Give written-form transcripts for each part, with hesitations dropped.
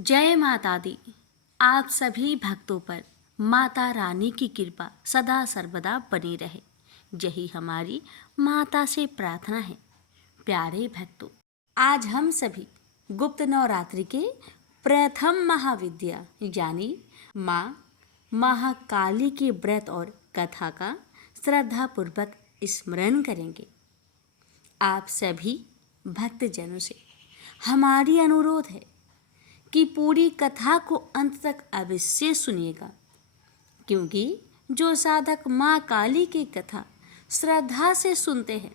जय माता दी। आप सभी भक्तों पर माता रानी की कृपा सदा सर्वदा बनी रहे, यही हमारी माता से प्रार्थना है। प्यारे भक्तों, आज हम सभी गुप्त नवरात्रि के प्रथम महाविद्या यानी माँ महाकाली के व्रत और कथा का श्रद्धापूर्वक स्मरण करेंगे। आप सभी भक्तजनों से हमारी अनुरोध है कि पूरी कथा को अंत तक अवश्य सुनिएगा, क्योंकि जो साधक माँ काली की कथा श्रद्धा से सुनते हैं,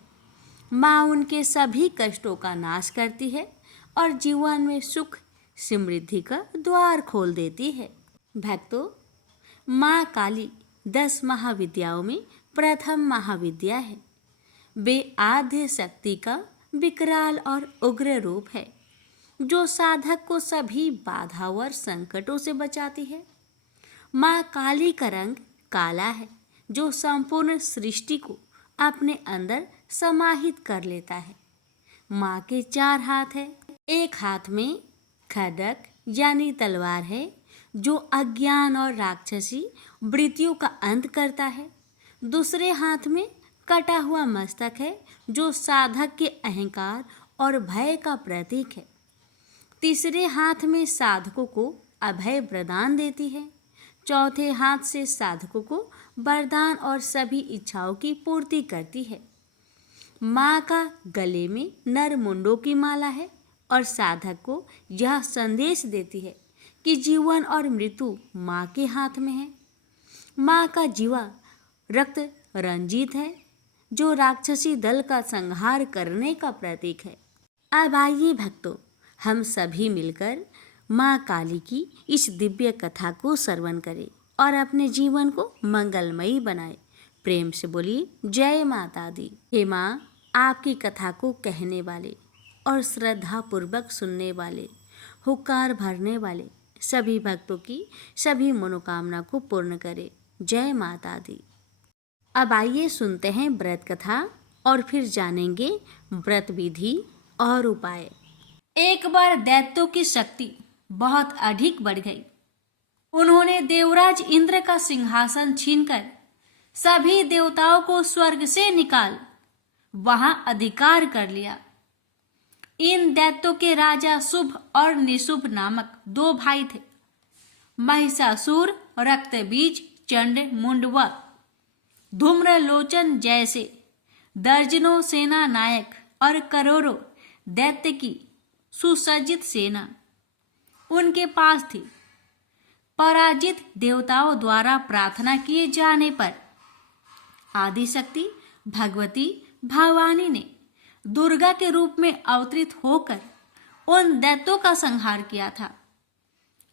माँ उनके सभी कष्टों का नाश करती है और जीवन में सुख समृद्धि का द्वार खोल देती है। भक्तों, माँ काली 10 महाविद्याओं में प्रथम महाविद्या है। वे आद्य शक्ति का विकराल और उग्र रूप है, जो साधक को सभी बाधाओं और संकटों से बचाती है। माँ काली का रंग काला है, जो संपूर्ण सृष्टि को अपने अंदर समाहित कर लेता है। माँ के 4 हाथ हैं। एक हाथ में खड्ग यानी तलवार है, जो अज्ञान और राक्षसी वृत्तियों का अंत करता है। दूसरे हाथ में कटा हुआ मस्तक है, जो साधक के अहंकार और भय का प्रतीक है। तीसरे हाथ में साधकों को अभय प्रदान देती है। चौथे हाथ से साधकों को वरदान और सभी इच्छाओं की पूर्ति करती है। माँ का गले में नर मुंडों की माला है और साधक को यह संदेश देती है कि जीवन और मृत्यु माँ के हाथ में है। माँ का जीवा रक्त रंजित है, जो राक्षसी दल का संहार करने का प्रतीक है। अब आइए भक्तों, हम सभी मिलकर माँ काली की इस दिव्य कथा को श्रवण करें और अपने जीवन को मंगलमयी बनाएं। प्रेम से बोलिए जय माता दी। हे माँ, आपकी कथा को कहने वाले और श्रद्धा पूर्वक सुनने वाले, हुक्कार भरने वाले सभी भक्तों की सभी मनोकामना को पूर्ण करे। जय माता दी। अब आइए सुनते हैं व्रत कथा और फिर जानेंगे व्रत विधि और उपाय। एक बार दैत्यों की शक्ति बहुत अधिक बढ़ गई। उन्होंने देवराज इंद्र का सिंहासन छीनकर सभी देवताओं को स्वर्ग से निकाल वहां अधिकार कर लिया। इन दैत्यों के राजा शुभ और निशुभ नामक 2 भाई थे। महिषासुर, रक्तबीज, चंड मुंड व धूम्रलोचन जैसे दर्जनों सेना नायक और करोड़ों दैत्य की सुसज्जित सेना उनके पास थी। पराजित देवताओं द्वारा प्रार्थना किए जाने पर आदिशक्ति भगवती भवानी ने दुर्गा के रूप में अवतरित होकर उन दैत्यों का संहार किया था।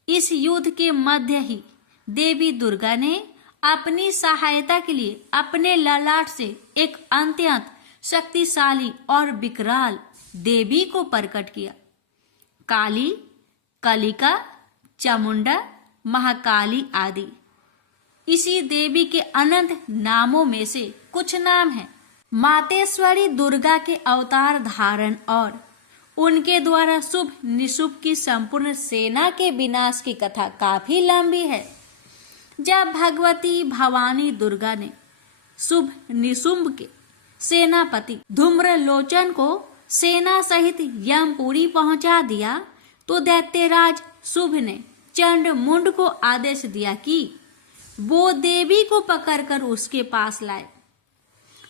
इस युद्ध के मध्य ही देवी दुर्गा ने अपनी सहायता के लिए अपने ललाट से एक अत्यंत शक्तिशाली और विकराल देवी को प्रकट किया। काली, कलिका, चामुंडा, महाकाली आदि इसी देवी के अनंत नामों में से कुछ नाम हैं। मातेश्वरी दुर्गा के अवतार धारण और उनके द्वारा शुभ निशुभ की संपूर्ण सेना के विनाश की कथा काफी लंबी है। जब भगवती भवानी दुर्गा ने शुभ निशुंभ के सेनापति धूम्रलोचन को सेना सहित यमपुरी पहुंचा दिया, तो दैत्यराज शुभ ने चंड मुंड को आदेश दिया कि वो देवी को पकड़कर उसके पास लाए।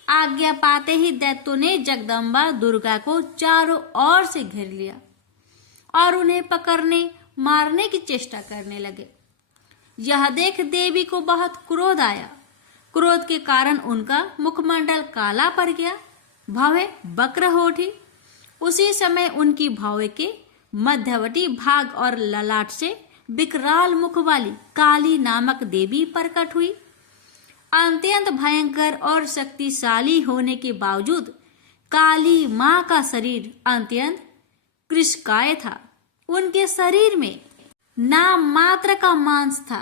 आज्ञा पाते ही दैत्यों ने जगदम्बा दुर्गा को चारों ओर से घेर लिया और उन्हें पकड़ने मारने की चेष्टा करने लगे। यह देख देवी को बहुत क्रोध आया। क्रोध के कारण उनका मुखमंडल काला पड़ गया, भवें वक्र हो उठी। उसी समय उनकी भौवें के मध्यवर्ती भाग और ललाट से विकराल मुख वाली काली नामक देवी प्रकट हुई। अत्यंत भयंकर और शक्तिशाली होने के बावजूद काली माँ का शरीर अत्यंत कृशकाय था। उनके शरीर में नाम मात्र का मांस था,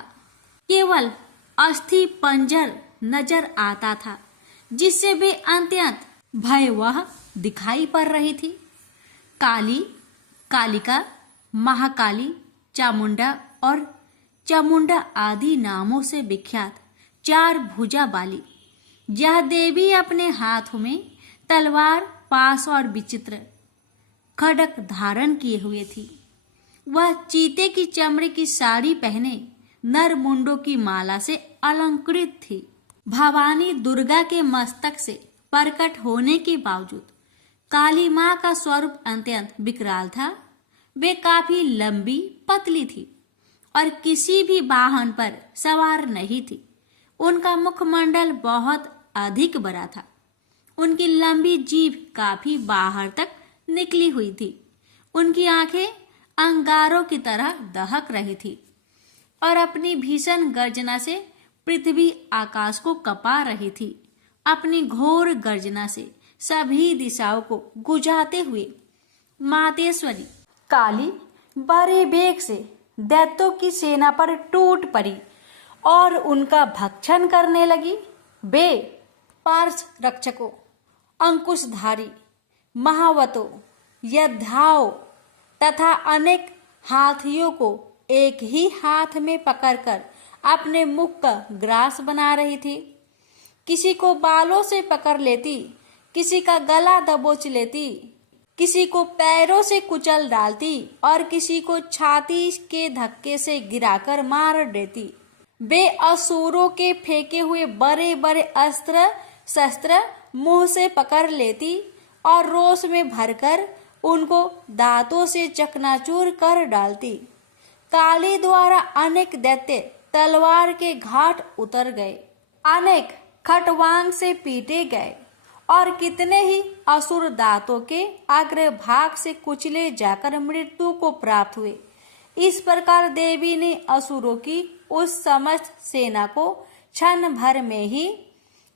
केवल अस्थि पंजर नजर आता था, जिससे वे अत्यंत भयावह दिखाई पड़ रही थी। काली, कालिका, महाकाली, चामुंडा और चामुंडा आदि नामों से विख्यात 4 भुजा वाली यह देवी अपने हाथों में तलवार, पास और विचित्र खड्ग धारण किए हुए थी। वह चीते की चमड़े की साड़ी पहने नर मुंडों की माला से अलंकृत थी। भवानी दुर्गा के मस्तक से प्रकट होने के बावजूद काली मां का स्वरूप अत्यंत विकराल था। वे काफी लंबी, पतली थी और किसी भी वाहन पर सवार नहीं थी। उनका मुखमंडल बहुत अधिक बड़ा था। उनकी लंबी जीभ काफी बाहर तक निकली हुई थी। उनकी आंखें अंगारों की तरह दहक रही थी और अपनी भीषण गर्जना से पृथ्वी आकाश को कपा रही थी। अपनी घोर गर्जना से सभी दिशाओं को गुजाते हुए मातेश्वरी काली बड़े वेग से दैत्यों की सेना पर टूट पड़ी और उनका भक्षण करने लगी। वे पार्श रक्षकों, अंकुशधारी, महावतों, योद्धाओं तथा अनेक हाथियों को एक ही हाथ में पकड़कर अपने मुख का ग्रास बना रही थी। किसी को बालों से पकड़ लेती, किसी का गला दबोच लेती, किसी को पैरों से कुचल डालती और किसी को छाती के धक्के से गिराकर मार देती। वे असुरों के फेंके हुए बड़े बड़े अस्त्र शस्त्र मुंह से पकड़ लेती और रोष में भरकर उनको दांतों से चकनाचूर कर डालती। काली द्वारा अनेक दैत्य तलवार के घाट उतर गए, अनेक खटवांग से पीटे गए और कितने ही असुर दांतों के अग्रभाग से कुचले जाकर मृत्यु को प्राप्त हुए। इस प्रकार देवी ने असुरों की उस समस्त सेना को क्षण भर में ही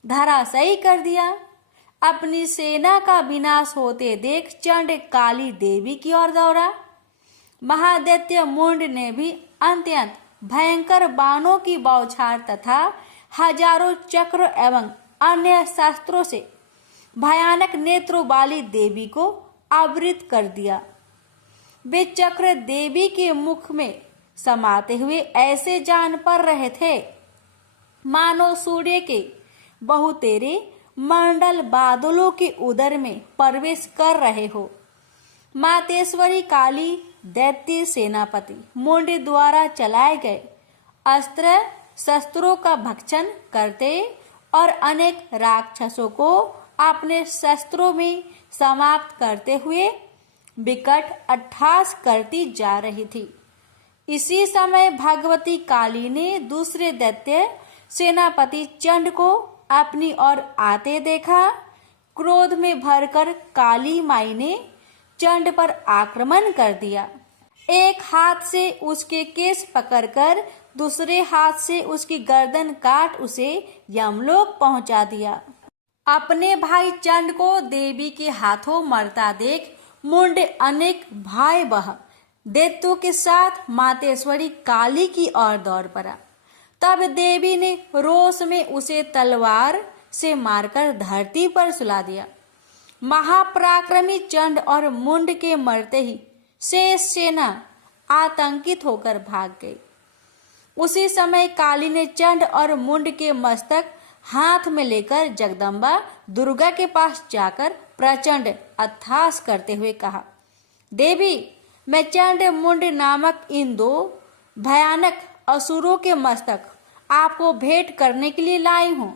धराशायी कर दिया। अपनी सेना का विनाश होते देख चंड काली देवी की ओर दौड़ा। महादैत्य मुंड ने भी अत्यंत भयंकर बाणों की बौछार तथा हजारों चक्र एवं अन्य शस्त्रों से भयानक नेत्रों वाली देवी को आवृत कर दिया। वे चक्र देवी के मुख में समाते हुए ऐसे जान पड़ रहे थे मानो सूर्य के बहुतेरे मंडल बादलों के उदर में प्रवेश कर रहे हो। मातेश्वरी काली दैत्य सेनापति मुंड द्वारा चलाए गए अस्त्र शस्त्रों का भक्षण करते और अनेक राक्षसों को अपने शस्त्रों में समाप्त करते हुए विकट अट्टहास करती जा रही थी। इसी समय भगवती काली ने दूसरे दैत्य सेनापति चंड को अपनी ओर आते देखा। क्रोध में भरकर काली माई ने चंड पर आक्रमण कर दिया। एक हाथ से उसके केस पकड़कर दूसरे हाथ से उसकी गर्दन काट उसे यमलोक पहुंचा दिया। अपने भाई चंड को देवी के हाथों मरता देख मुंड अनेक भयावह दैत्यों के साथ मातेश्वरी काली की ओर दौड़ पड़ा। तब देवी ने रोष में उसे तलवार से मारकर धरती पर सुला दिया। महापराक्रमी चंड और मुंड के मरते ही शेष सेना आतंकित होकर भाग गई। उसी समय काली ने चंड और मुंड के मस्तक हाथ में लेकर जगदम्बा दुर्गा के पास जाकर प्रचंड अट्टहास करते हुए कहा, देवी, मैं चंड मुंड नामक इन 2 भयानक असुरों के मस्तक आपको भेंट करने के लिए लाई हूं।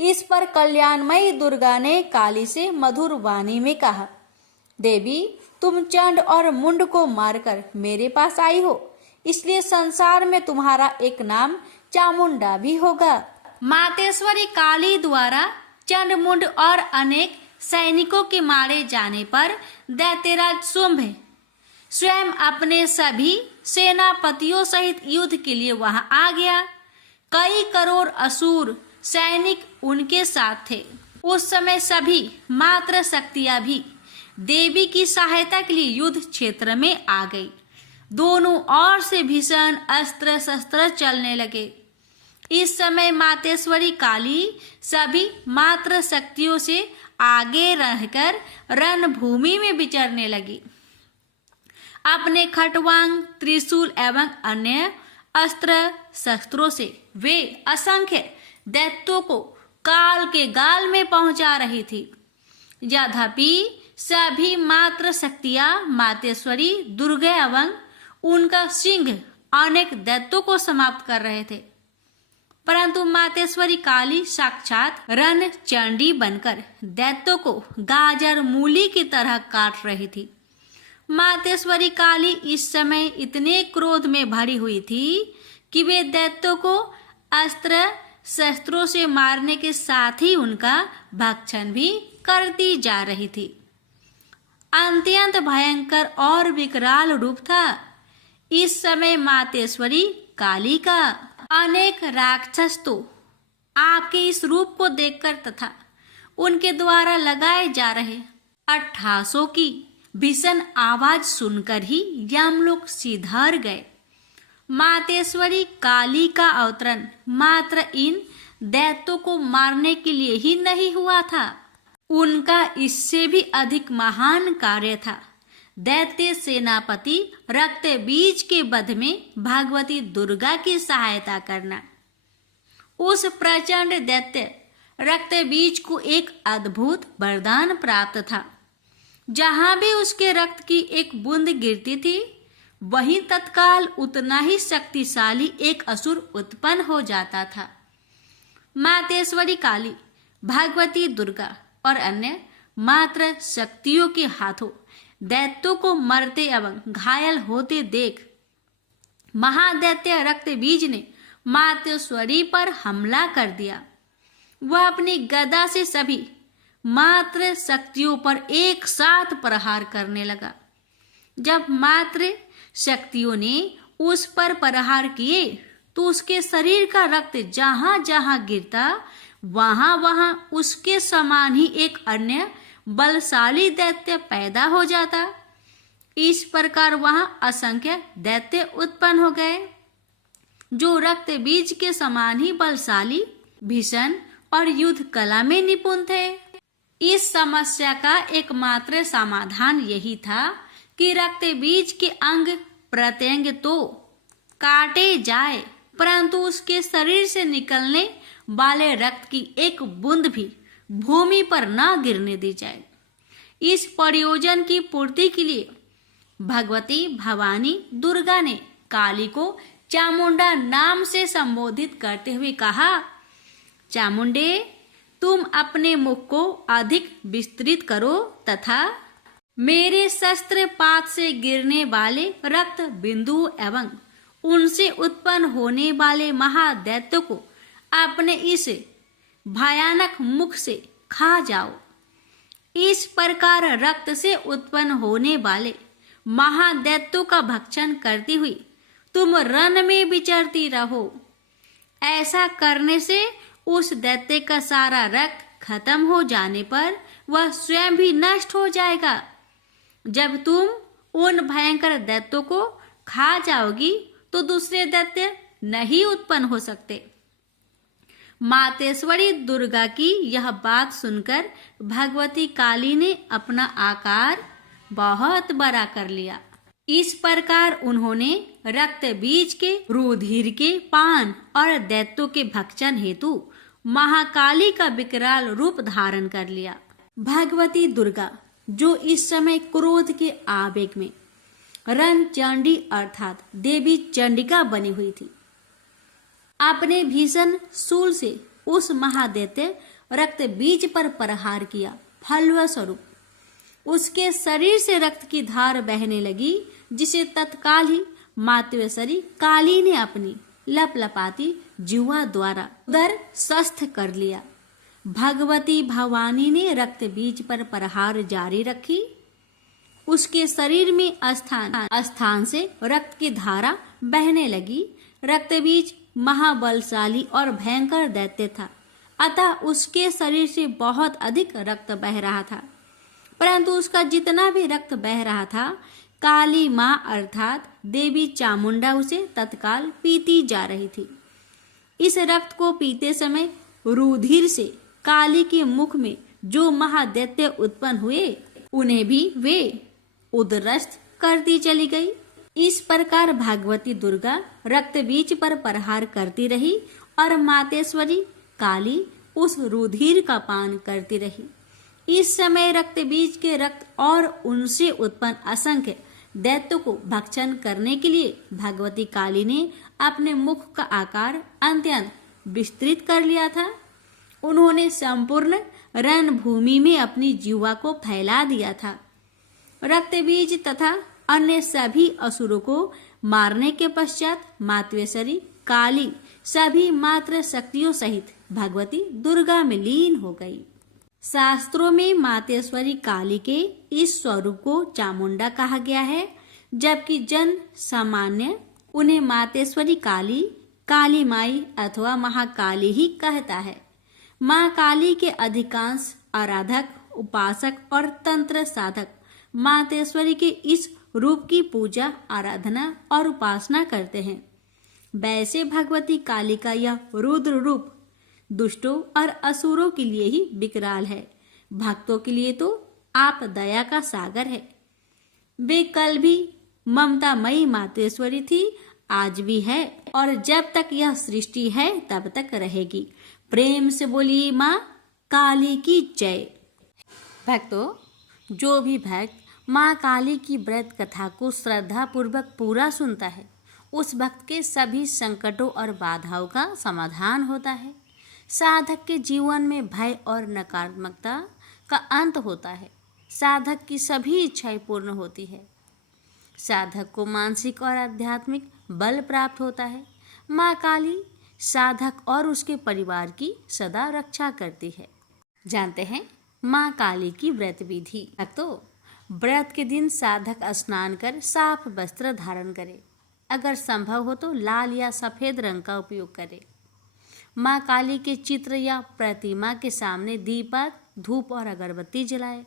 इस पर कल्याणमयी दुर्गा ने काली से मधुर वाणी में कहा, देवी, तुम चंड और मुंड को मारकर मेरे पास आई हो, इसलिए संसार में तुम्हारा एक नाम चामुंडा भी होगा। मातेश्वरी काली द्वारा चंड मुंड और अनेक सैनिकों के मारे जाने पर दैत्यराज शुंभ स्वयं अपने सभी सेनापतियों सहित युद्ध के लिए वहां आ गया। कई करोड़ असुर सैनिक उनके साथ थे। उस समय सभी मात्र शक्तियां भी देवी की सहायता के लिए युद्ध क्षेत्र में आ गई। दोनों ओर से भीषण अस्त्र शस्त्र चलने लगे। इस समय मातेश्वरी काली सभी मात्र शक्तियों से आगे रहकर रणभूमि में विचरने लगी। अपने खटवांग, त्रिशूल एवं अन्य अस्त्र शस्त्रों से वे असंख्य दैत्यों को काल के गाल में पहुंचा रही थी। यद्यपि सभी मात्र शक्तियां मातेश्वरी दुर्गा एवं उनका सिंह अनेक दैत्यों को समाप्त कर रहे थे, परंतु मातेश्वरी काली साक्षात रण चंडी बनकर दैत्यों को गाजर मूली की तरह काट रही थी। मातेश्वरी काली इस समय इतने क्रोध में भरी हुई थी कि वे दैत्यों को अस्त्र शस्त्रों से मारने के साथ ही उनका भक्षण भी करती जा रही थी। अत्यंत भयंकर और विकराल रूप था इस समय मातेश्वरी काली का। अनेक राक्षस तो आपके इस रूप को देखकर तथा उनके द्वारा लगाए जा रहे अट्ठासों की भीषण आवाज सुनकर ही यमलोक सिधार गए। मातेश्वरी काली का अवतरण मात्र इन दैत्यों को मारने के लिए ही नहीं हुआ था, उनका इससे भी अधिक महान कार्य था। दैत्य सेनापति रक्तबीज के वध में भगवती दुर्गा की सहायता करना। उस प्रचंड दैत्य रक्तबीज को एक अद्भुत वरदान प्राप्त था। जहां भी उसके रक्त की एक बूंद गिरती थी, वहीं तत्काल उतना ही शक्तिशाली एक असुर उत्पन्न हो जाता था। मातेश्वरी काली, भगवती दुर्गा और अन्य मात्र शक्तियों के हाथों दैत्यों को मरते एवं घायल होते देख महादैत्य रक्तबीज ने मातेश्वरी पर हमला कर दिया। वह अपनी गदा से सभी मात्र शक्तियों पर एक साथ प्रहार करने लगा। जब मात्र शक्तियों ने उस पर प्रहार किए तो उसके शरीर का रक्त जहां जहां गिरता वहां वहां उसके समान ही एक अन्य बलशाली दैत्य पैदा हो जाता। इस प्रकार वहां असंख्य दैत्य उत्पन्न हो गए जो रक्त बीज के समान ही बलशाली, भीषण और युद्ध कला में निपुण थे। इस समस्या का एकमात्र समाधान यही था कि रक्त बीज के अंग प्रत्यंग तो काटे जाए, परंतु उसके शरीर से निकलने वाले रक्त की एक बूंद भी भूमि पर न गिरने दी जाए। इस प्रयोजन की पूर्ति के लिए भगवती भवानी दुर्गा ने काली को चामुंडा नाम से संबोधित करते हुए कहा, चामुंडे, तुम अपने मुख को अधिक विस्तृत करो तथा मेरे शस्त्र पात से गिरने वाले रक्त बिंदु एवं उनसे उत्पन्न होने वाले महादैत्य को अपने इस भयानक मुख से खा जाओ। इस प्रकार रक्त से उत्पन्न होने वाले महादैत्यों का भक्षण करती हुई तुम रण में विचरती रहो। ऐसा करने से उस दैत्य का सारा रक्त खत्म हो जाने पर वह स्वयं भी नष्ट हो जाएगा। जब तुम उन भयंकर दैत्यों को खा जाओगी तो दूसरे दैत्य नहीं उत्पन्न हो सकते। मातेश्वरी दुर्गा की यह बात सुनकर भगवती काली ने अपना आकार बहुत बड़ा कर लिया। इस प्रकार उन्होंने रक्त बीज के रुधिर के पान और दैत्यों के भक्षण हेतु महाकाली का विकराल रूप धारण कर लिया। भगवती दुर्गा जो इस समय क्रोध के आवेग में रणचंडी अर्थात देवी चंडिका बनी हुई थी, अपने भीषण शूल से उस महादैत्य रक्त बीज पर प्रहार किया। फलस्वरूप उसके शरीर से रक्त की धार बहने लगी, जिसे तत्काल ही मातेश्वरी काली ने अपनी लपलपाती जिह्वा द्वारा उदर स्वस्थ कर लिया। भगवती भवानी ने रक्त बीज पर प्रहार जारी रखी। उसके शरीर में स्थान से रक्त की धारा बहने लगी। रक्त बीज महाबलशाली और भयंकर दैत्य था, अतः उसके शरीर से बहुत अधिक रक्त बह रहा था। परंतु उसका जितना भी रक्त बह रहा था, काली माँ अर्थात देवी चामुंडा उसे तत्काल पीती जा रही थी। इस रक्त को पीते समय रुधिर से काली के मुख में जो महादैत्य उत्पन्न हुए, उन्हें भी वे उदरस्थ करती चली गई। इस प्रकार भागवती दुर्गा रक्त बीज पर प्रहार करती रही और मातेश्वरी काली उस रुधिर का पान करती रही। इस समय रक्त बीज के रक्त और उनसे उत्पन्न असंख्य दैत्यों को भक्षण करने के लिए भगवती काली ने अपने मुख का आकार अत्यंत विस्तृत कर लिया था। उन्होंने संपूर्ण रणभूमि में अपनी जीवा को फैला दिया था। रक्त बीज तथा अन्य सभी असुरों को मारने के पश्चात मातेश्वरी काली सभी मात्र शक्तियों सहित भगवती दुर्गा में लीन हो गई। शास्त्रों में मातेश्वरी काली के इस स्वरूप को चामुंडा कहा गया है, जबकि जन सामान्य उन्हें मातेश्वरी काली, काली माई अथवा महाकाली ही कहता है। माँ काली के अधिकांश आराधक, उपासक और तंत्र साधक मातेश्वरी के इस रूप की पूजा, आराधना और उपासना करते हैं। वैसे भगवती काली का यह रुद्र रूप दुष्टों और असुरों के लिए ही विकराल है, भक्तों के लिए तो आप दया का सागर है। वे कल भी ममतामयी मातेश्वरी थी, आज भी है और जब तक यह सृष्टि है तब तक रहेगी। प्रेम से बोलिए माँ काली की जय। भक्तों, जो भी भक्त माँ काली की व्रत कथा को श्रद्धा पूर्वक पूरा सुनता है, उस भक्त के सभी संकटों और बाधाओं का समाधान होता है। साधक के जीवन में भय और नकारात्मकता का अंत होता है। साधक की सभी इच्छाएं पूर्ण होती है। साधक को मानसिक और आध्यात्मिक बल प्राप्त होता है। माँ काली साधक और उसके परिवार की सदा रक्षा करती है। जानते हैं माँ काली की व्रत विधि। तो व्रत के दिन साधक स्नान कर साफ वस्त्र धारण करे, अगर संभव हो तो लाल या सफेद रंग का उपयोग करे। माँ काली के चित्र या प्रतिमा के सामने दीपक, धूप और अगरबत्ती जलाए।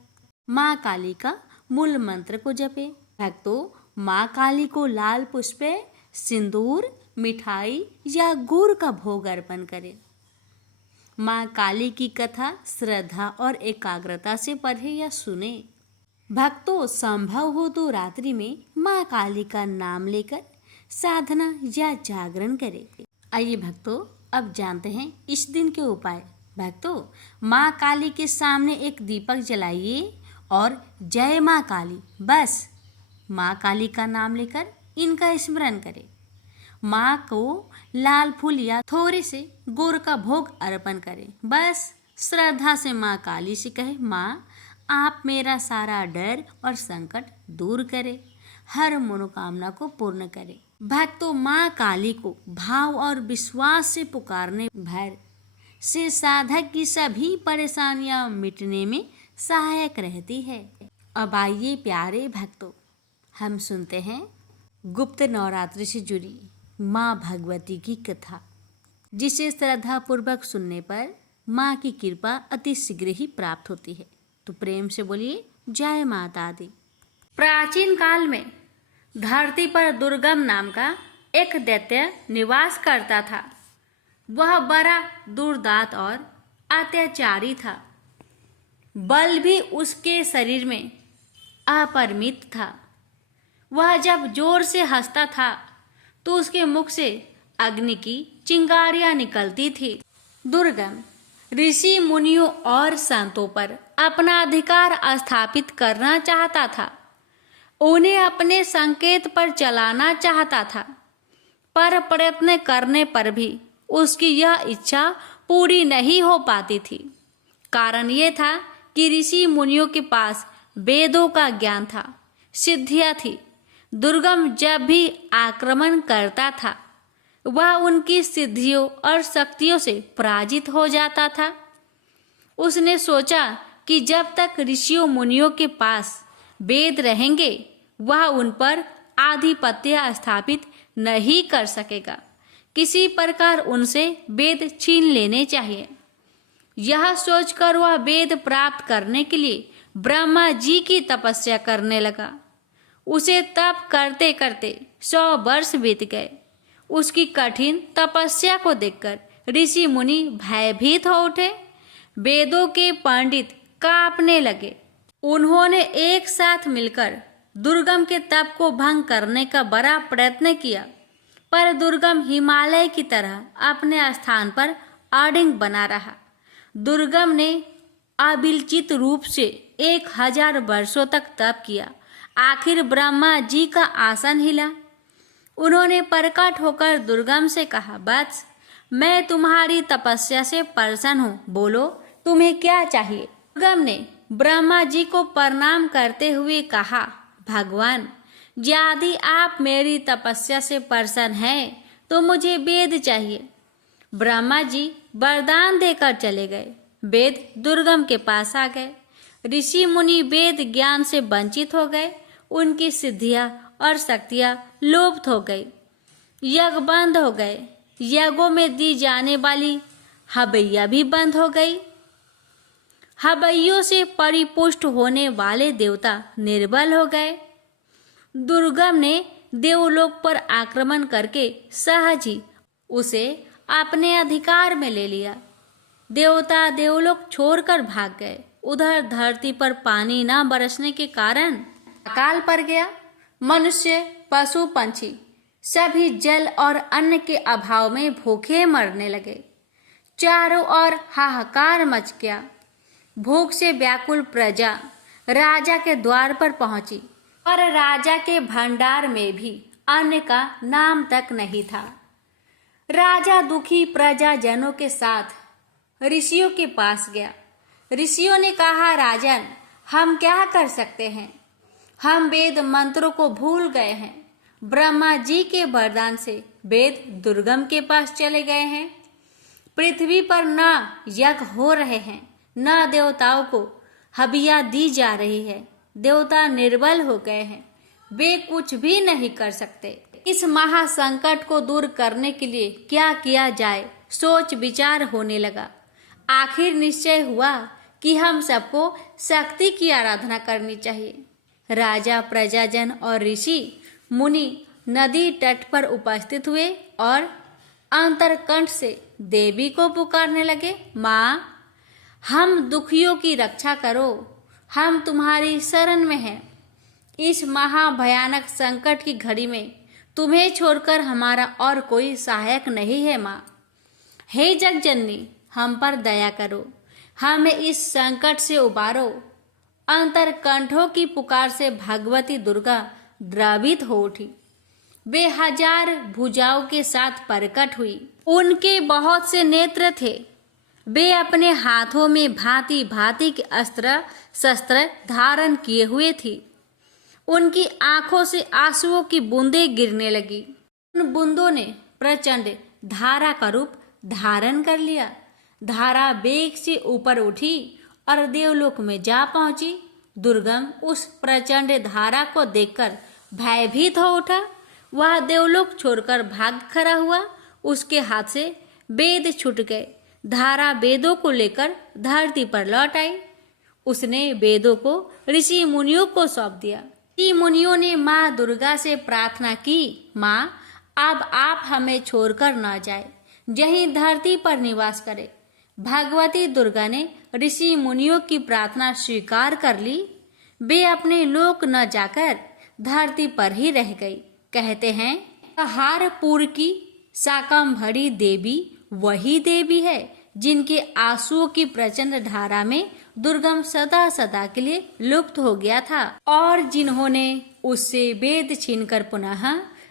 माँ काली का मूल मंत्र को जपे। भक्तों, माँ काली को लाल पुष्पे, सिंदूर, मिठाई या गुड़ का भोग अर्पण करें। माँ काली की कथा श्रद्धा और एकाग्रता से पढ़े या सुने। भक्तों, संभव हो तो रात्रि में माँ काली का नाम लेकर साधना या जागरण करें। आइए भक्तों, अब जानते हैं इस दिन के उपाय। भक्तों, माँ काली के सामने एक दीपक जलाइए और जय माँ काली, बस माँ काली का नाम लेकर इनका स्मरण करें। माँ को लाल फूल या थोड़े से गुड़ का भोग अर्पण करें। बस श्रद्धा से माँ काली से कहे, माँ आप मेरा सारा डर और संकट दूर करें, हर मनोकामना को पूर्ण करें। भक्तों, माँ काली को भाव और विश्वास से पुकारने भर से साधक की सभी परेशानियां मिटने में सहायक रहती है। अब आइए प्यारे भक्तों, हम सुनते हैं गुप्त नवरात्रि से जुड़ी माँ भगवती की कथा, जिसे श्रद्धा पूर्वक सुनने पर माँ की कृपा अति शीघ्र ही प्राप्त होती है। तो प्रेम से बोलिए जय माता दी। प्राचीन काल में धरती पर दुर्गम नाम का एक दैत्य निवास करता था। वह बड़ा दुर्दांत और अत्याचारी था। बल भी उसके शरीर में अपरिमित था। वह जब जोर से हंसता था तो उसके मुख से अग्नि की चिंगारियां निकलती थी। दुर्गम ऋषि मुनियों और संतों पर अपना अधिकार स्थापित करना चाहता था। उन्हें अपने संकेत पर चलाना चाहता था, पर प्रयत्न करने पर भी उसकी यह इच्छा पूरी नहीं हो पाती थी। कारण ये था कि ऋषि मुनियों के पास वेदों का ज्ञान था, सिद्धियां थी। दुर्गम जब भी आक्रमण करता था, वह उनकी सिद्धियों और शक्तियों से पराजित हो जाता था। उसने सोचा कि जब तक ऋषियों मुनियों के पास वेद रहेंगे, वह उन पर आधिपत्य स्थापित नहीं कर सकेगा। किसी प्रकार उनसे वेद छीन लेने चाहिए। यह सोचकर वह वेद प्राप्त करने के लिए ब्रह्मा जी की तपस्या करने लगा। उसे तप करते करते 100 वर्ष बीत गए। उसकी कठिन तपस्या को देखकर ऋषि मुनि भयभीत हो उठे। वेदों के पंडित कांपने लगे। उन्होंने एक साथ मिलकर दुर्गम के तप को भंग करने का बड़ा प्रयत्न किया, पर दुर्गम हिमालय की तरह अपने स्थान पर अडिग बना रहा। दुर्गम ने अविचलित रूप से 1000 वर्षों तक तप किया। आखिर ब्रह्मा जी का आसन हिला। उन्होंने प्रकट होकर दुर्गम से कहा, वत्स, मैं तुम्हारी तपस्या से प्रसन्न हूँ, बोलो तुम्हें क्या चाहिए। दुर्गम ने ब्रह्मा जी को प्रणाम करते हुए कहा, भगवान, यदि आप मेरी तपस्या से प्रसन्न हैं तो मुझे वेद चाहिए। ब्रह्मा जी वरदान देकर चले गए। वेद दुर्गम के पास आ गए। ऋषि मुनि वेद ज्ञान से वंचित हो गए। उनकी सिद्धियां और शक्तियां लुप्त हो गई। यज्ञ बंद हो गए। यज्ञों में दी जाने वाली हवैया भी बंद हो गई। हवैयों से परिपुष्ट होने वाले देवता निर्बल हो गए। दुर्गम ने देवलोक पर आक्रमण करके सहज ही उसे अपने अधिकार में ले लिया। देवता देवलोक छोड़कर भाग गए। उधर धरती पर पानी न बरसने के कारण अकाल पड़ गया। मनुष्य, पशु, पंछी सभी जल और अन्न के अभाव में भूखे मरने लगे। चारों ओर हाहाकार मच गया। भूख से व्याकुल प्रजा राजा के द्वार पर पहुंची, पर राजा के भंडार में भी अन्न का नाम तक नहीं था। राजा दुखी प्रजाजनों के साथ ऋषियों के पास गया। ऋषियों ने कहा, राजन, हम क्या कर सकते हैं? हम वेद मंत्रों को भूल गए हैं। ब्रह्मा जी के वरदान से वेद दुर्गम के पास चले गए हैं। पृथ्वी पर न यज्ञ हो रहे हैं, न देवताओं को हविया दी जा रही है। देवता निर्बल हो गए हैं। वे कुछ भी नहीं कर सकते। इस महासंकट को दूर करने के लिए क्या किया जाए, सोच विचार होने लगा। आखिर निश्चय हुआ कि हम सबको शक्ति की आराधना करनी चाहिए। राजा, प्रजाजन और ऋषि मुनि नदी तट पर उपस्थित हुए और अंतरकंठ से देवी को पुकारने लगे, माँ, हम दुखियों की रक्षा करो, हम तुम्हारी शरण में हैं। इस महाभयानक संकट की घड़ी में तुम्हें छोड़कर हमारा और कोई सहायक नहीं है। माँ, हे जगजननी, हम पर दया करो, हमें इस संकट से उबारो। अंतरकंठों की पुकार से भगवती दुर्गा द्रवित हो उठी। वे 1000 भुजाओं के साथ प्रकट हुई। उनके बहुत से नेत्र थे। वे अपने हाथों में भांति भांति के अस्त्र शस्त्र धारण किए हुए थी। उनकी आंखों से आंसुओं की बूंदें गिरने लगी। उन बूंदों ने प्रचंड धारा का रूप धारण कर लिया। धारा वेग से ऊपर उठी और देवलोक में जा पहुंची। दुर्गम उस प्रचंड धारा को देखकर भयभीत हो उठा। वह देवलोक छोड़कर भाग खड़ा हुआ। उसके हाथ से वेद छूट गए। धारा वेदों को लेकर धरती पर लौट आई। उसने वेदों को ऋषि मुनियों को सौंप दिया। ऋषि मुनियों ने माँ दुर्गा से प्रार्थना की, माँ, अब आप हमें छोड़कर न जाए, यहीं धरती पर निवास करें। भगवती दुर्गा ने ऋषि मुनियों की प्रार्थना स्वीकार कर ली। वे अपने लोक न जाकर धरती पर ही रह गई। कहते हैं, हारपुर की शाकंभरी देवी वही देवी है जिनके आंसुओं की प्रचंड धारा में दुर्गम सदा सदा के लिए लुप्त हो गया था और जिन्होंने उससे वेद छीनकर पुनः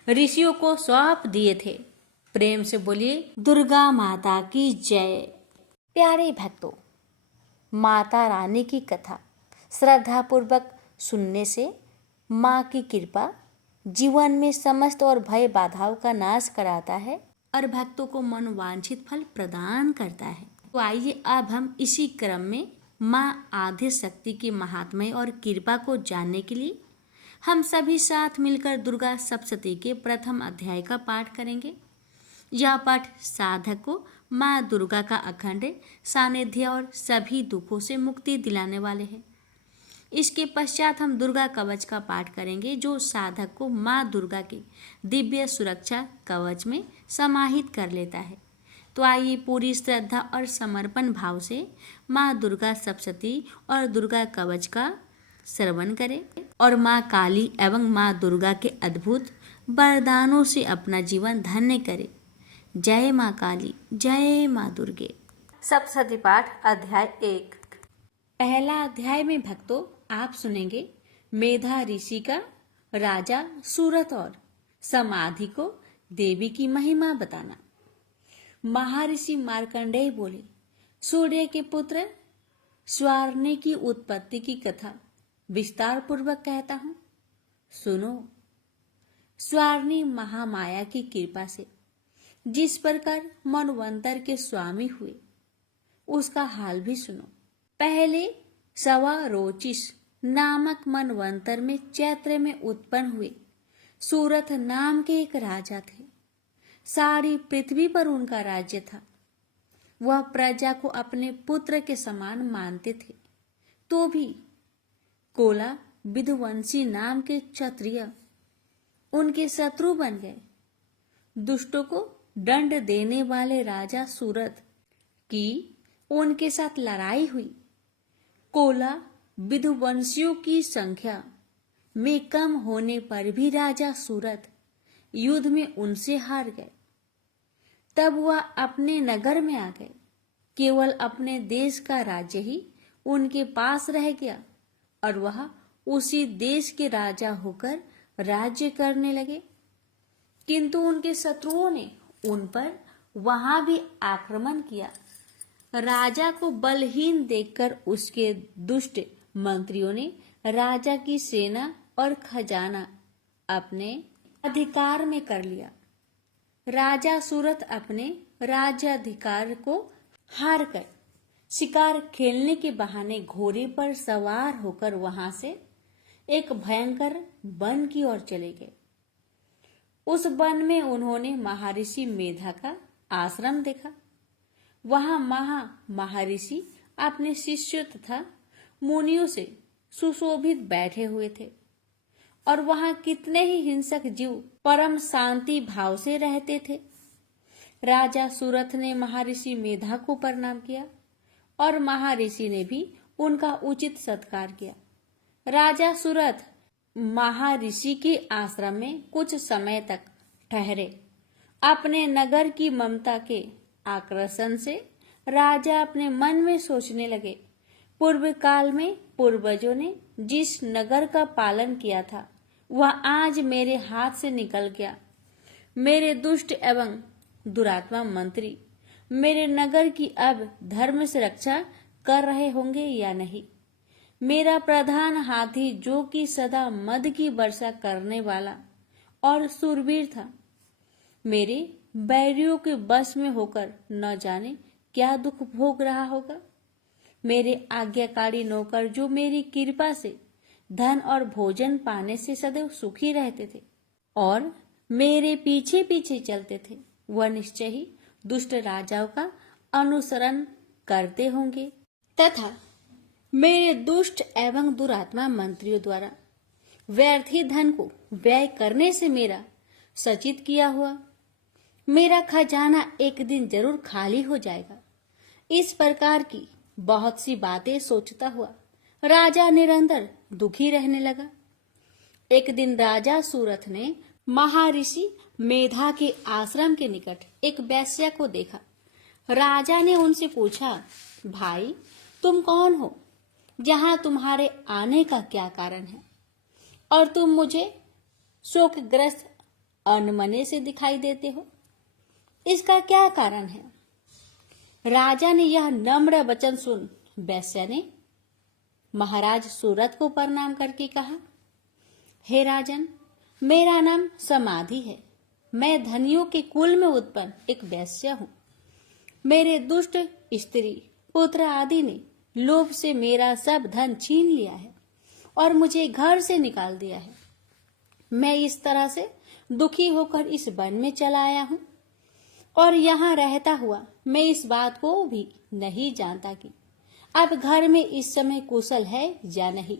ऋषियों को सौंप दिए थे। प्रेम से बोलिए दुर्गा माता की जय। प्यारे भक्तों, माता रानी की कथा श्रद्धापूर्वक सुनने से माँ की कृपा जीवन में समस्त और भय बाधाओं का नाश कराता है और भक्तों को मनोवांछित फल प्रदान करता है। तो आइए अब हम इसी क्रम में माँ आद्य शक्ति की महात्म्य और कृपा को जानने के लिए हम सभी साथ मिलकर दुर्गा सप्तशती के प्रथम अध्याय का पाठ करेंगे। यह पाठ साधक को माँ दुर्गा का अखंड सानिध्य और सभी दुखों से मुक्ति दिलाने वाले हैं। इसके पश्चात हम दुर्गा कवच का पाठ करेंगे जो साधक को माँ दुर्गा के दिव्य सुरक्षा कवच में समाहित कर लेता है। तो आइए पूरी श्रद्धा और समर्पण भाव से माँ दुर्गा सप्तशती और दुर्गा कवच का श्रवण करें और माँ काली एवं माँ दुर्गा के अद्भुत वरदानों से अपना जीवन धन्य करें। जय माँ काली, जय माँ दुर्गे। सप्तशती पाठ अध्याय 1। पहला अध्याय में भक्तों आप सुनेंगे मेधा ऋषि का राजा सूरत और समाधि को देवी की महिमा बताना। महर्षि मार्कंडेय बोले, सूर्य के पुत्र स्वार्णी की उत्पत्ति की कथा विस्तार पूर्वक कहता हूं, सुनो। स्वार्णी महामाया की कृपा से जिस प्रकार मनवंतर के स्वामी हुए उसका हाल भी सुनो। पहले सवा रोचिस नामक मनवंतर में चैत्र में उत्पन्न हुए सूरत नाम के एक राजा थे। सारी पृथ्वी पर उनका राज्य था। वह प्रजा को अपने पुत्र के समान मानते थे। तो भी कोला विधुवंशी नाम के क्षत्रिय उनके शत्रु बन गए। दुष्टों को दंड देने वाले राजा सूरत की उनके साथ लड़ाई हुई। कोला विधुवंशियों की संख्या में कम होने पर भी राजा सूरत युद्ध में उनसे हार गए। तब वह अपने नगर में आ गए। केवल अपने देश का राज्य ही उनके पास रह गया और वह उसी देश के राजा होकर राज्य करने लगे। किंतु उनके शत्रुओं ने उन पर वहां भी आक्रमण किया। राजा को बलहीन देखकर उसके दुष्ट मंत्रियों ने राजा की सेना और खजाना अपने अधिकार में कर लिया। राजा सूरत अपने राज्याधिकार को हार कर शिकार खेलने के बहाने घोड़े पर सवार होकर वहां से एक भयंकर वन की ओर चले गए। उस वन में उन्होंने महर्षि मेधा का आश्रम देखा। वहां महर्षि अपने शिष्यों तथा मुनियों से सुशोभित बैठे हुए थे और वहां कितने ही हिंसक जीव परम शांति भाव से रहते थे। राजा सूरत ने महर्षि मेधा को प्रणाम किया और महर्षि ने भी उनका उचित सत्कार किया। राजा सूरत महर्षि के आश्रम में कुछ समय तक ठहरे। अपने नगर की ममता के आकर्षण से राजा अपने मन में सोचने लगे, पूर्व काल में पूर्वजों ने जिस नगर का पालन किया था वह आज मेरे हाथ से निकल गया। मेरे दुष्ट एवं दुरात्मा मंत्री मेरे नगर की अब धर्म से रक्षा कर रहे होंगे या नहीं। मेरा प्रधान हाथी जो कि सदा मद की वर्षा करने वाला और शूरवीर था, मेरे बैरियों के बस में होकर न जाने क्या दुख भोग रहा होगा। मेरे आज्ञाकारी नौकर जो मेरी कृपा से धन और भोजन पाने से सदैव सुखी रहते थे और मेरे पीछे पीछे चलते थे, वह निश्चय ही दुष्ट राजाओं का अनुसरण करते होंगे तथा मेरे दुष्ट एवं दुरात्मा मंत्रियों द्वारा व्यर्थी धन को व्यय करने से मेरा सचित किया हुआ मेरा खजाना एक दिन जरूर खाली हो जाएगा। इस प्रकार की बहुत सी बातें सोचता हुआ राजा निरंतर दुखी रहने लगा। एक दिन राजा सूरत ने महर्षि मेधा के आश्रम के निकट एक वेश्या को देखा। राजा ने उनसे पूछा, भाई तुम कौन हो? यहाँ तुम्हारे आने का क्या कारण है और तुम मुझे शोकग्रस्त अनमने से दिखाई देते हो, इसका क्या कारण है? राजा ने यह नम्र वचन सुन वेश्या ने महाराज सूरत को प्रणाम करके कहा, हे राजन, मेरा नाम समाधि है। मैं धनियों के कुल में उत्पन्न एक वेश्या हूँ। मेरे दुष्ट स्त्री पुत्र आदि ने लोभ से मेरा सब धन छीन लिया है और मुझे घर से निकाल दिया है। मैं इस तरह से दुखी होकर इस वन में चला आया हूँ और यहाँ रहता हुआ मैं इस बात को भी नहीं जानता कि अब घर में इस समय कुशल है या नहीं।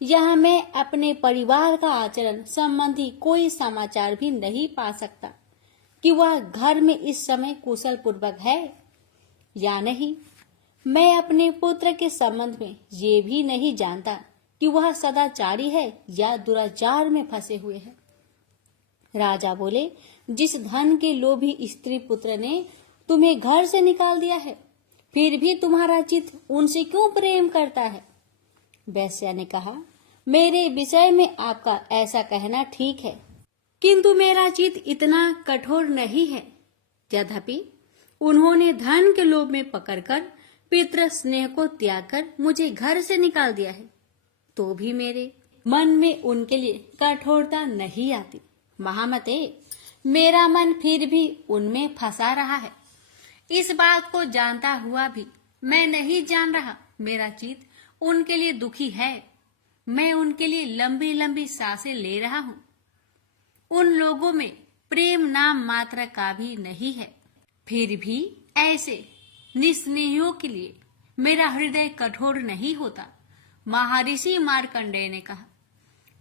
यहाँ मैं अपने परिवार का आचरण संबंधी कोई समाचार भी नहीं पा सकता कि वह घर में इस समय कुशल पूर्वक है या नहीं। मैं अपने पुत्र के संबंध में ये भी नहीं जानता कि वह सदाचारी है या दुराचार में फंसे हुए हैं। राजा बोले, जिस धन के लोभी स्त्री पुत्र ने तुम्हें घर से निकाल दिया है, फिर भी तुम्हारा चित्त उनसे क्यों प्रेम करता है? वैश्या ने कहा, मेरे विषय में आपका ऐसा कहना ठीक है, किंतु मेरा चित्त इतना कठोर नहीं है। यद्यपि उन्होंने धन के लोभ में पकड़कर पितृ स्नेह को त्याग कर मुझे घर से निकाल दिया है, तो भी मेरे मन में उनके लिए कठोरता नहीं आती। महामते, मेरा मन फिर भी उनमें फंसा रहा है। इस बात को जानता हुआ भी मैं नहीं जान रहा, मेरा चित्त उनके लिए दुखी है। मैं उनके लिए लंबी लंबी सांसें ले रहा हूँ। उन लोगों में प्रेम नाम मात्र का भी नहीं है, फिर भी ऐसे निस्नेहियों के लिए मेरा हृदय कठोर नहीं होता। महर्षि मार्कंडेय ने कहा।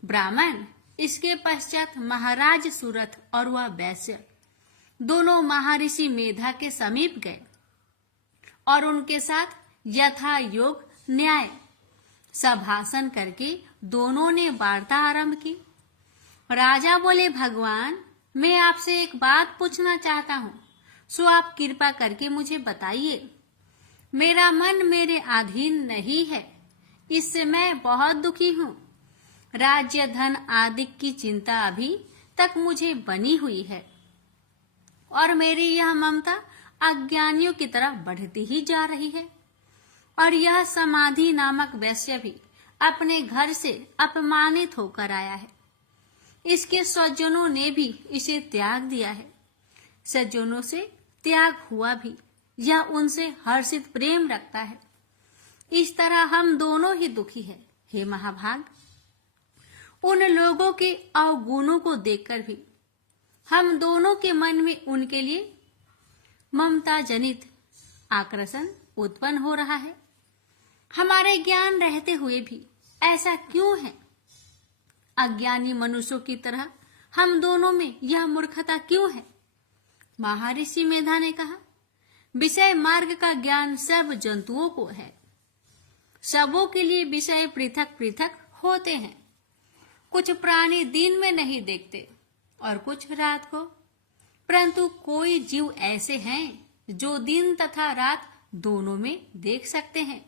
ब्राह्मण इसके पश्चात महाराज सुरथ और वह वैश्य दोनों महर्षि मेधा के समीप गए और उनके साथ यथा योग न्याय सभाषण करके दोनों ने वार्ता आरंभ की। राजा बोले, भगवान, मैं आपसे एक बात पूछना चाहता हूँ, सो आप कृपा करके मुझे बताइए। मेरा मन मेरे अधीन नहीं है, इससे मैं बहुत दुखी हूँ। राज्य धन आदि की चिंता अभी तक मुझे बनी हुई है और मेरी यह ममता अज्ञानियों की तरह बढ़ती ही जा रही है। और यह समाधि नामक वैश्य भी अपने घर से अपमानित होकर आया है। इसके स्वजनों ने भी इसे त्याग दिया है। सज्जनों से त्याग हुआ भी यह उनसे हर्षित प्रेम रखता है। इस तरह हम दोनों ही दुखी हैं। हे महाभाग, उन लोगों के अवगुणों को देखकर भी हम दोनों के मन में उनके लिए ममता जनित आकर्षण उत्पन्न हो रहा है। हमारे ज्ञान रहते हुए भी ऐसा क्यों है? अज्ञानी मनुष्यों की तरह हम दोनों में यह मूर्खता क्यों है? महर्षि मेधा ने कहा, विषय मार्ग का ज्ञान सब जंतुओं को है। सबों के लिए विषय पृथक पृथक होते हैं। कुछ प्राणी दिन में नहीं देखते और कुछ रात को, परंतु कोई जीव ऐसे हैं जो दिन तथा रात दोनों में देख सकते हैं।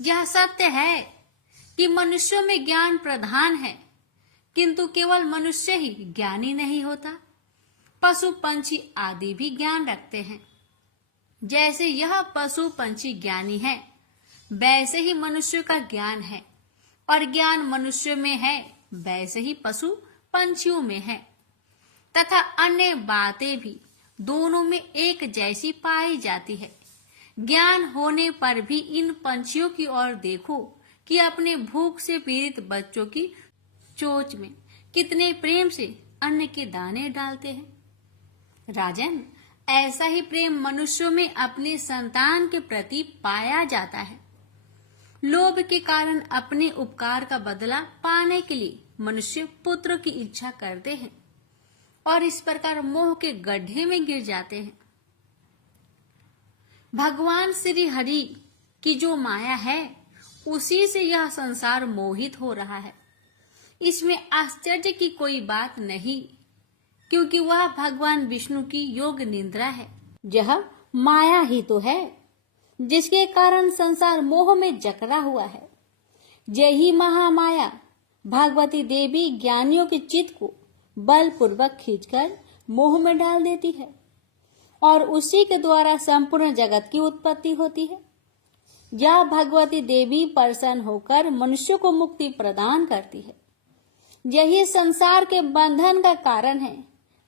यह सत्य है कि मनुष्यों में ज्ञान प्रधान है, किंतु केवल मनुष्य ही ज्ञानी नहीं होता। पशु पंछी आदि भी ज्ञान रखते हैं। जैसे यह पशु पंछी ज्ञानी है, वैसे ही मनुष्य का ज्ञान है, और ज्ञान मनुष्य में है वैसे ही पशु पंछियों में है। तथा अन्य बातें भी दोनों में एक जैसी पाई जाती है। ज्ञान होने पर भी इन पंछियों की ओर देखो कि अपने भूख से पीड़ित बच्चों की चोंच में कितने प्रेम से अन्न के दाने डालते हैं। राजन, ऐसा ही प्रेम मनुष्यों में अपने संतान के प्रति पाया जाता है। लोभ के कारण अपने उपकार का बदला पाने के लिए मनुष्य पुत्र की इच्छा करते हैं और इस प्रकार मोह के गड्ढे में गिर जाते हैं। भगवान श्री हरि की जो माया है, उसी से यह संसार मोहित हो रहा है। इसमें आश्चर्य की कोई बात नहीं, क्योंकि वह भगवान विष्णु की योग निद्रा है। यह माया ही तो है जिसके कारण संसार मोह में जकड़ा हुआ है। यही महामाया भगवती देवी ज्ञानियों के चित्त को बलपूर्वक खींचकर मोह में डाल देती है और उसी के द्वारा संपूर्ण जगत की उत्पत्ति होती है। यह भगवती देवी प्रसन्न होकर मनुष्य को मुक्ति प्रदान करती है। यही संसार के बंधन का कारण है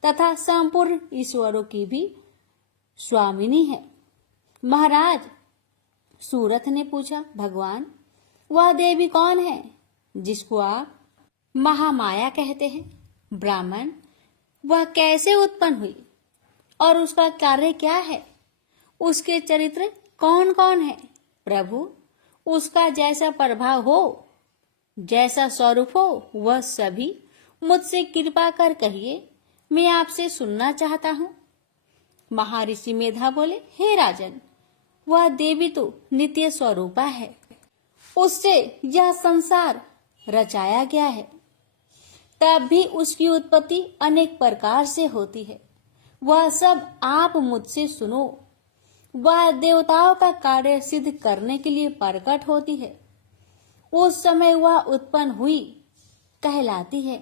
तथा संपूर्ण ईश्वरों की भी स्वामिनी है। महाराज, सूरथ ने पूछा, भगवान, वह देवी कौन है जिसको आप महामाया कहते हैं? ब्राह्मण, वह कैसे उत्पन्न हुई और उसका कार्य क्या है? उसके चरित्र कौन कौन है? प्रभु, उसका जैसा प्रभाव हो, जैसा स्वरूप हो, वह सभी मुझसे कृपा कर कहिए, मैं आपसे सुनना चाहता हूँ। महर्षि मेधा बोले, हे राजन, वह देवी तो नित्य स्वरूपा है। उससे यह संसार रचाया गया है, तब भी उसकी उत्पत्ति अनेक प्रकार से होती है। वह सब आप मुझसे सुनो। वह देवताओं का कार्य सिद्ध करने के लिए प्रकट होती है। उस समय वह उत्पन्न हुई कहलाती है।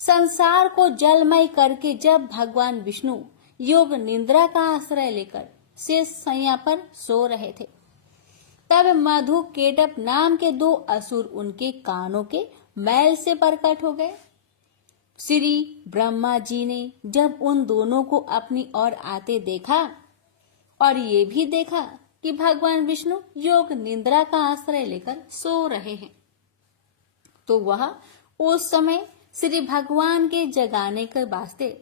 संसार को जलमय करके जब भगवान विष्णु योग निद्रा का आश्रय लेकर शेष शैया पर सो रहे थे, तब मधु केटप नाम के 2 असुर उनके कानों के मैल से प्रकट हो गए। श्री ब्रह्मा जी ने जब उन दोनों को अपनी ओर आते देखा और ये भी देखा कि भगवान विष्णु योग निद्रा का आश्रय लेकर सो रहे हैं, तो वह उस समय श्री भगवान के जगाने के वास्ते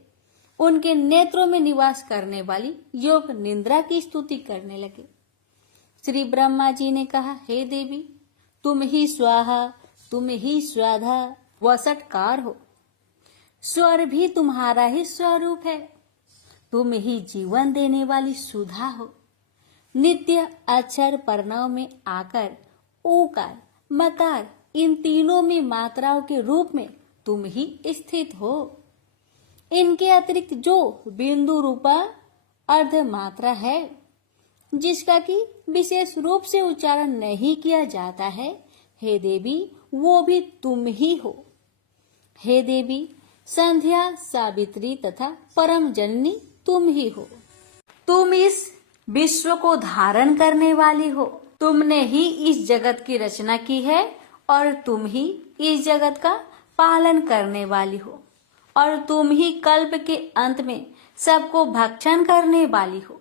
उनके नेत्रों में निवास करने वाली योग निद्रा की स्तुति करने लगे। श्री ब्रह्मा जी ने कहा, हे देवी, तुम ही स्वाहा, तुम ही स्वाधा वसटकार हो। स्वर भी तुम्हारा ही स्वरूप है। तुम ही जीवन देने वाली सुधा हो। नित्य अक्षर प्रणव में आकर ओकार मकार इन तीनों में मात्राओं के रूप में तुम ही स्थित हो। इनके अतिरिक्त जो बिंदु रूपा अर्ध मात्रा है, जिसका कि विशेष रूप से उच्चारण नहीं किया जाता है, हे देवी, वो भी तुम ही हो। हे देवी, संध्या, सावित्री तथा परम जननी तुम ही हो। तुम इस विश्व को धारण करने वाली हो। तुमने ही इस जगत की रचना की है और तुम ही इस जगत का पालन करने वाली हो, और तुम ही कल्प के अंत में सबको भक्षण करने वाली हो।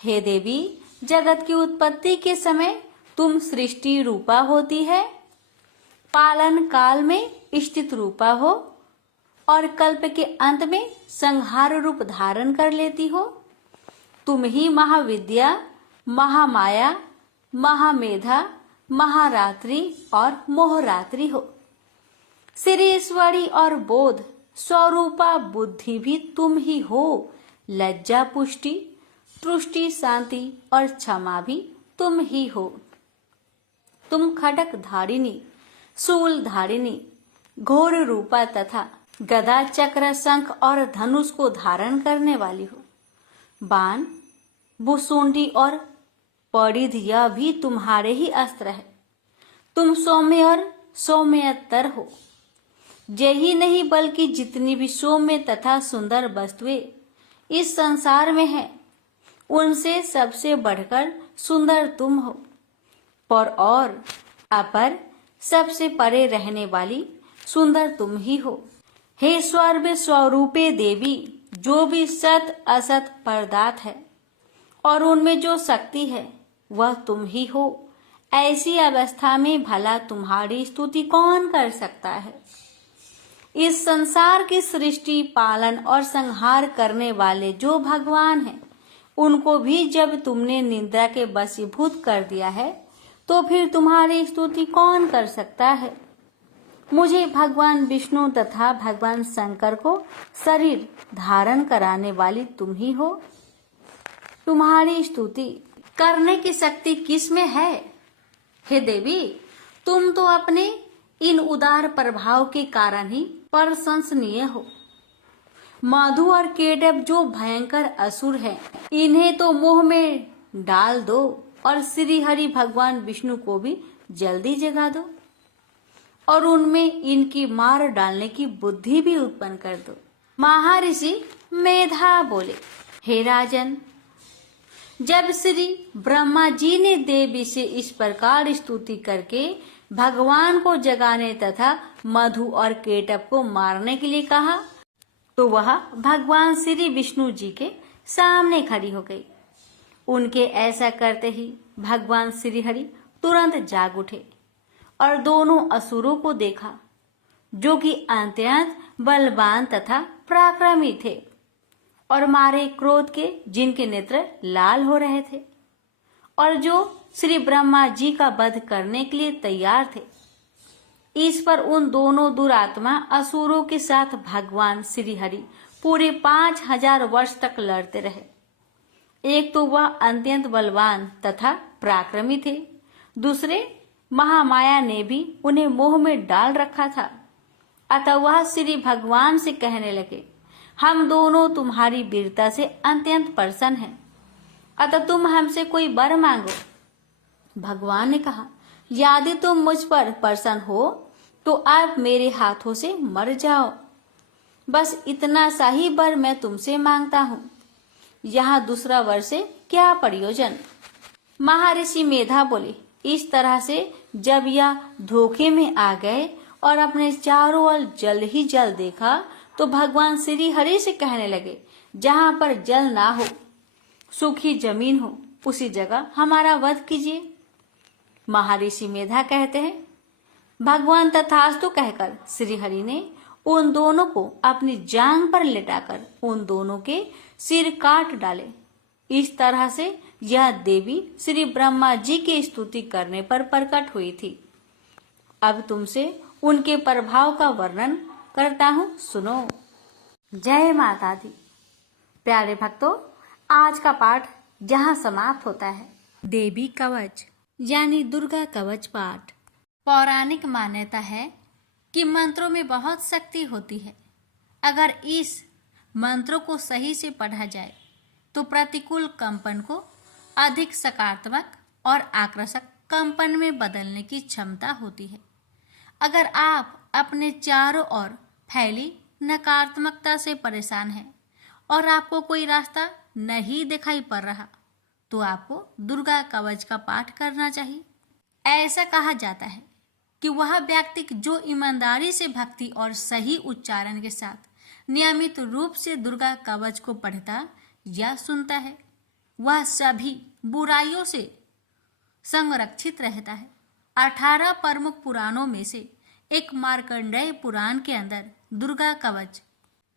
हे देवी, जगत की उत्पत्ति के समय तुम सृष्टि रूपा होती है, पालन काल में स्थित रूपा हो और कल्प के अंत में संहार रूप धारण कर लेती हो। तुम ही महाविद्या, महामाया, महामेधा, महारात्रि और मोहरात्रि हो। श्रीश्वरी और बोध स्वरूपा बुद्धि भी तुम ही हो। लज्जा, पुष्टि, तुष्टि, शांति और क्षमा भी तुम ही हो। तुम खड्ग धारिणी, शूल धारिणी, घोर रूपा तथा गदा, चक्र, शंख और धनुष को धारण करने वाली हो। बाण, भुसुंडी और परिध यह भी तुम्हारे ही अस्त्र है। तुम सौम्य और सौम्यतर हो। यही नहीं बल्कि जितनी भी सौम्य तथा सुंदर वस्तुएं इस संसार में है, उनसे सबसे बढ़कर सुंदर तुम हो। पर और अपर सबसे परे रहने वाली सुंदर तुम ही हो। हे सर्व स्वरूपे देवी, जो भी सत असत पदार्थ है और उनमें जो शक्ति है वह तुम ही हो। ऐसी अवस्था में भला तुम्हारी स्तुति कौन कर सकता है। इस संसार की सृष्टि, पालन और संहार करने वाले जो भगवान हैं, उनको भी जब तुमने निद्रा के वशीभूत कर दिया है, तो फिर तुम्हारी स्तुति कौन कर सकता है। मुझे भगवान विष्णु तथा भगवान शंकर को शरीर धारण कराने वाली तुम ही हो। तुम्हारी स्तुति करने की शक्ति किस में है। हे देवी, तुम तो अपने इन उदार प्रभाव के कारण ही प्रशंसनीय हो। मधु और केटव जो भयंकर असुर हैं, इन्हें तो मोह में डाल दो और श्री हरि भगवान विष्णु को भी जल्दी जगा दो और उनमें इनकी मार डालने की बुद्धि भी उत्पन्न कर दो। महर्षि मेधा बोले, हे राजन, जब श्री ब्रह्मा जी ने देवी से इस प्रकार स्तुति करके भगवान को जगाने तथा मधु और केटव को मारने के लिए कहा, तो वह भगवान श्री विष्णु जी के सामने खड़ी हो गई। उनके ऐसा करते ही भगवान श्री हरि तुरंत जाग उठे और दोनों असुरों को देखा, जो कि अत्यंत बलवान तथा पराक्रमी थे और मारे क्रोध के जिनके नेत्र लाल हो रहे थे और जो श्री ब्रह्मा जी का वध करने के लिए तैयार थे। इस पर उन दोनों दुरात्मा असुरों के साथ भगवान श्री हरि पूरे 5000 वर्ष तक लड़ते रहे। एक तो वह अत्यंत बलवान तथा पराक्रमी थे, दूसरे महामाया ने भी उन्हें मोह में डाल रखा था। अतः वह श्री भगवान से कहने लगे, हम दोनों तुम्हारी वीरता से अत्यंत प्रसन्न हैं, अतः तुम हमसे कोई वर मांगो। भगवान ने कहा, यदि तुम मुझ पर प्रसन्न हो तो आप मेरे हाथों से मर जाओ। बस इतना सा ही वर मैं तुमसे मांगता हूँ, यहाँ दूसरा वर से क्या प्रयोजन। महर्षि मेधा बोले, इस तरह से जब यह धोखे में आ गए और अपने चारों ओर जल ही जल देखा तो भगवान श्री हरि से कहने लगे, जहाँ पर जल ना हो, सूखी जमीन हो, उसी जगह हमारा वध कीजिए। महर्षि मेधा कहते हैं, भगवान तथास्तु कहकर श्री हरि ने उन दोनों को अपनी जांघ पर लेटाकर उन दोनों के सिर काट डाले। इस तरह से यह देवी श्री ब्रह्मा जी की स्तुति करने पर प्रकट हुई थी। अब तुमसे उनके प्रभाव का वर्णन करता हूँ, सुनो। जय माता दी। प्यारे भक्तों, आज का पाठ जहाँ समाप्त होता है। देवी कवच यानी दुर्गा कवच पाठ। पौराणिक मान्यता है कि मंत्रों में बहुत शक्ति होती है। अगर इस मंत्रों को सही से पढ़ा जाए तो प्रतिकूल कंपन को अधिक सकारात्मक और आकर्षक कंपन में बदलने की क्षमता होती है। अगर आप अपने चारों ओर फैली नकारात्मकता से परेशान हैं और आपको कोई रास्ता नहीं दिखाई पड़ रहा, तो आपको दुर्गा कवच का पाठ करना चाहिए। ऐसा कहा जाता है कि वह व्यक्ति जो ईमानदारी से भक्ति और सही उच्चारण के साथ नियमित रूप से दुर्गा कवच को पढ़ता या सुनता है, वह सभी बुराइयों से संरक्षित रहता है। 18 प्रमुख पुराणों में से एक मार्कंडेय पुराण के अंदर दुर्गा कवच,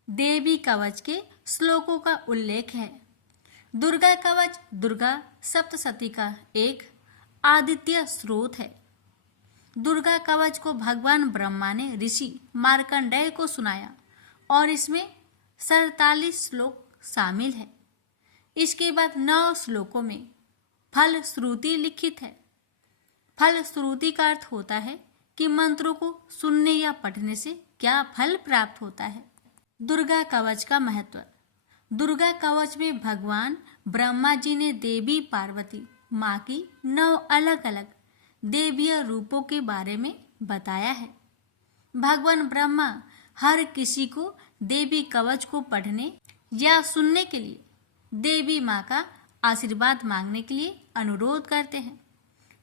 देवी कवच के श्लोकों का उल्लेख है। दुर्गा कवच दुर्गा सप्तशती का एक आदित्य स्रोत है। दुर्गा कवच को भगवान ब्रह्मा ने ऋषि मार्कंडेय को सुनाया और इसमें 47 श्लोक शामिल है। इसके बाद 9 श्लोकों में फल श्रुति लिखित है। फल श्रुति का अर्थ होता है कि मंत्रों को सुनने या पढ़ने से क्या फल प्राप्त होता है। दुर्गा कवच का महत्व। दुर्गा कवच में भगवान ब्रह्मा जी ने देवी पार्वती माँ की 9 अलग अलग देवीय रूपों के बारे में बताया है। भगवान ब्रह्मा हर किसी को देवी कवच को पढ़ने या सुनने के लिए देवी माँ का आशीर्वाद मांगने के लिए अनुरोध करते हैं।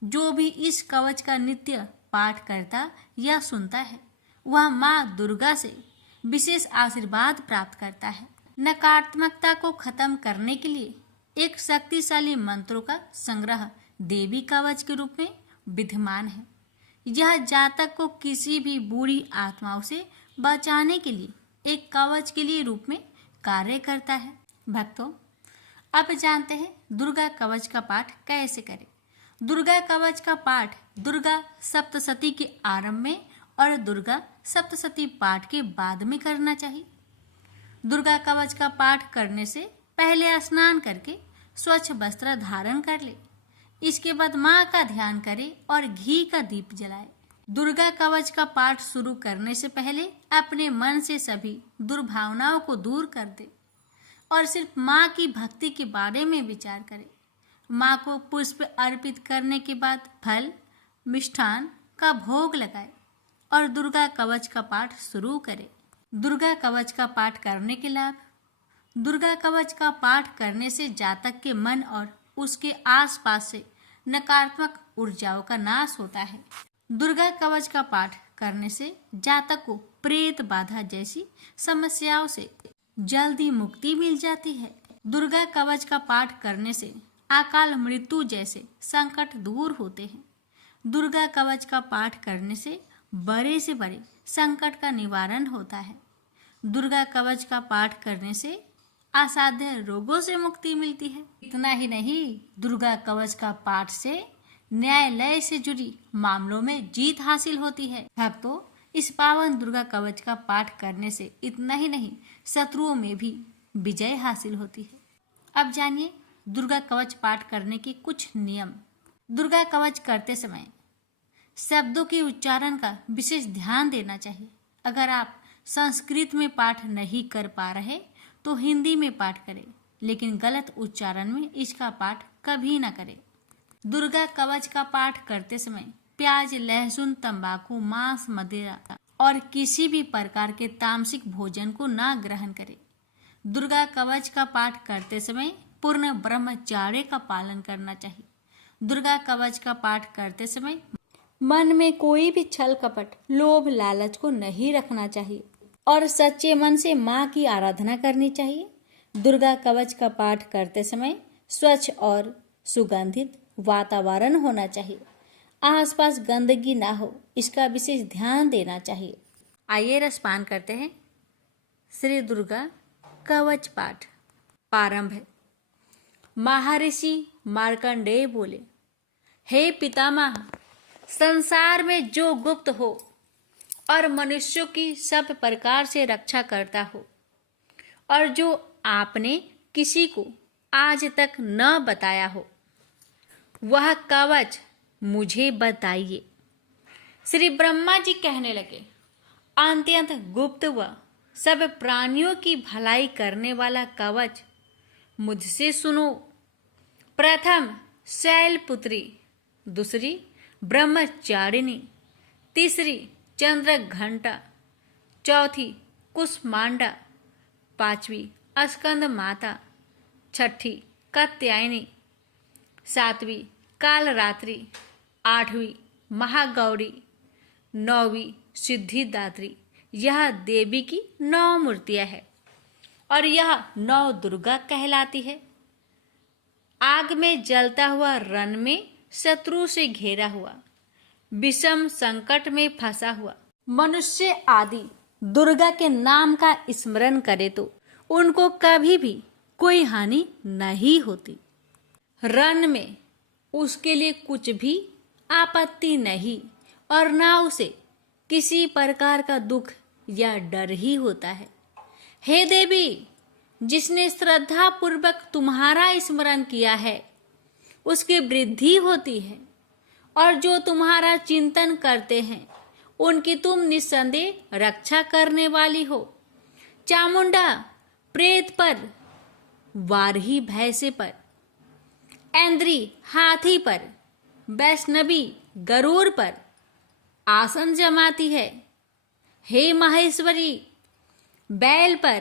जो भी इस कवच का नित्य पाठ करता या सुनता है, वह माँ दुर्गा से विशेष आशीर्वाद प्राप्त करता है। नकारात्मकता को खत्म करने के लिए एक शक्तिशाली मंत्रों का संग्रह देवी कवच के रूप में विद्यमान है। यह जातक को किसी भी बुरी आत्माओं से बचाने के लिए एक कवच के लिए रूप में कार्य करता है। भक्तों, अब जानते हैं दुर्गा कवच का पाठ कैसे करें। दुर्गा कवच का पाठ दुर्गा सप्तशती के आरंभ में और दुर्गा सप्तशती पाठ के बाद में करना चाहिए। दुर्गा कवच का पाठ करने से पहले स्नान करके स्वच्छ वस्त्र धारण कर ले। इसके बाद माँ का ध्यान करे और घी का दीप जलाए। दुर्गा कवच का पाठ शुरू करने से पहले अपने मन से सभी दुर्भावनाओं को दूर कर दे और सिर्फ माँ की भक्ति के बारे में विचार करे। माँ को पुष्प अर्पित करने के बाद फल मिष्ठान का भोग लगाए और दुर्गा कवच का पाठ शुरू करे। दुर्गा कवच का पाठ करने के लाभ। दुर्गा कवच का पाठ करने से जातक के मन और उसके आसपास से नकारात्मक ऊर्जाओं का नाश होता है। दुर्गा कवच का पाठ करने से जातक को प्रेत बाधा जैसी समस्याओं से जल्दी मुक्ति मिल जाती है। दुर्गा कवच का पाठ करने से अकाल मृत्यु जैसे संकट दूर होते हैं। दुर्गा कवच का पाठ करने से बड़े से बड़े संकट का निवारण होता है। दुर्गा कवच का पाठ करने से असाध्य रोगों से मुक्ति मिलती है। इतना ही नहीं, दुर्गा कवच का पाठ से न्यायालय से जुड़ी मामलों में जीत हासिल होती है। भक्तों, इस पावन दुर्गा कवच का पाठ करने से इतना ही नहीं, शत्रुओं में भी विजय हासिल होती है। अब जानिए दुर्गा कवच पाठ करने के कुछ नियम। दुर्गा कवच करते समय शब्दों के उच्चारण का विशेष ध्यान देना चाहिए। अगर आप संस्कृत में पाठ नहीं कर पा रहे तो हिंदी में पाठ करें, लेकिन गलत उच्चारण में इसका पाठ कभी ना करें। दुर्गा कवच का पाठ करते समय प्याज, लहसुन, तंबाकू, मांस, मदिरा और किसी भी प्रकार के तामसिक भोजन को ना ग्रहण करें। दुर्गा कवच का पाठ करते समय पूर्ण ब्रह्मचर्य का पालन करना चाहिए। दुर्गा कवच का पाठ करते समय मन में कोई भी छल कपट, लोभ, लालच को नहीं रखना चाहिए और सच्चे मन से माँ की आराधना करनी चाहिए। दुर्गा कवच का पाठ करते समय स्वच्छ और सुगंधित वातावरण होना चाहिए। आसपास गंदगी ना हो, इसका विशेष ध्यान देना चाहिए। आइए रसपान करते हैं। श्री दुर्गा कवच पाठ प्रारंभ है। महर्षि मार्कंडेय बोले, हे पितामह, संसार में जो गुप्त हो और मनुष्यों की सब प्रकार से रक्षा करता हो और जो आपने किसी को आज तक न बताया हो, वह कवच मुझे बताइए। श्री ब्रह्मा जी कहने लगे, अत्यंत गुप्त व सब प्राणियों की भलाई करने वाला कवच मुझसे सुनो। प्रथम शैलपुत्री, दूसरी ब्रह्मचारिणी, तीसरी चंद्रघंटा, चौथी कुष्मांडा, पांचवी स्कंद माता, छठी कात्यायनी, सातवीं कालरात्रि, आठवीं महागौरी, नौवीं सिद्धिदात्री। यह देवी की 9 मूर्तियां हैं और यह 9 दुर्गा कहलाती है। आग में जलता हुआ रण में शत्रु से घेरा हुआ, विषम संकट में फंसा हुआ मनुष्य आदि दुर्गा के नाम का स्मरण करे तो उनको कभी भी कोई हानि नहीं होती। रण में उसके लिए कुछ भी आपत्ति नहीं और ना उसे किसी प्रकार का दुख या डर ही होता है। हे देवी, जिसने श्रद्धा पूर्वक तुम्हारा स्मरण किया है उसकी वृद्धि होती है और जो तुम्हारा चिंतन करते हैं उनकी तुम निस्संदेह रक्षा करने वाली हो। चामुंडा प्रेत पर, वारही भैंसे पर, ऐन्द्री हाथी पर, वैष्णवी गरुड़ पर आसन जमाती है। हे महेश्वरी, बैल पर,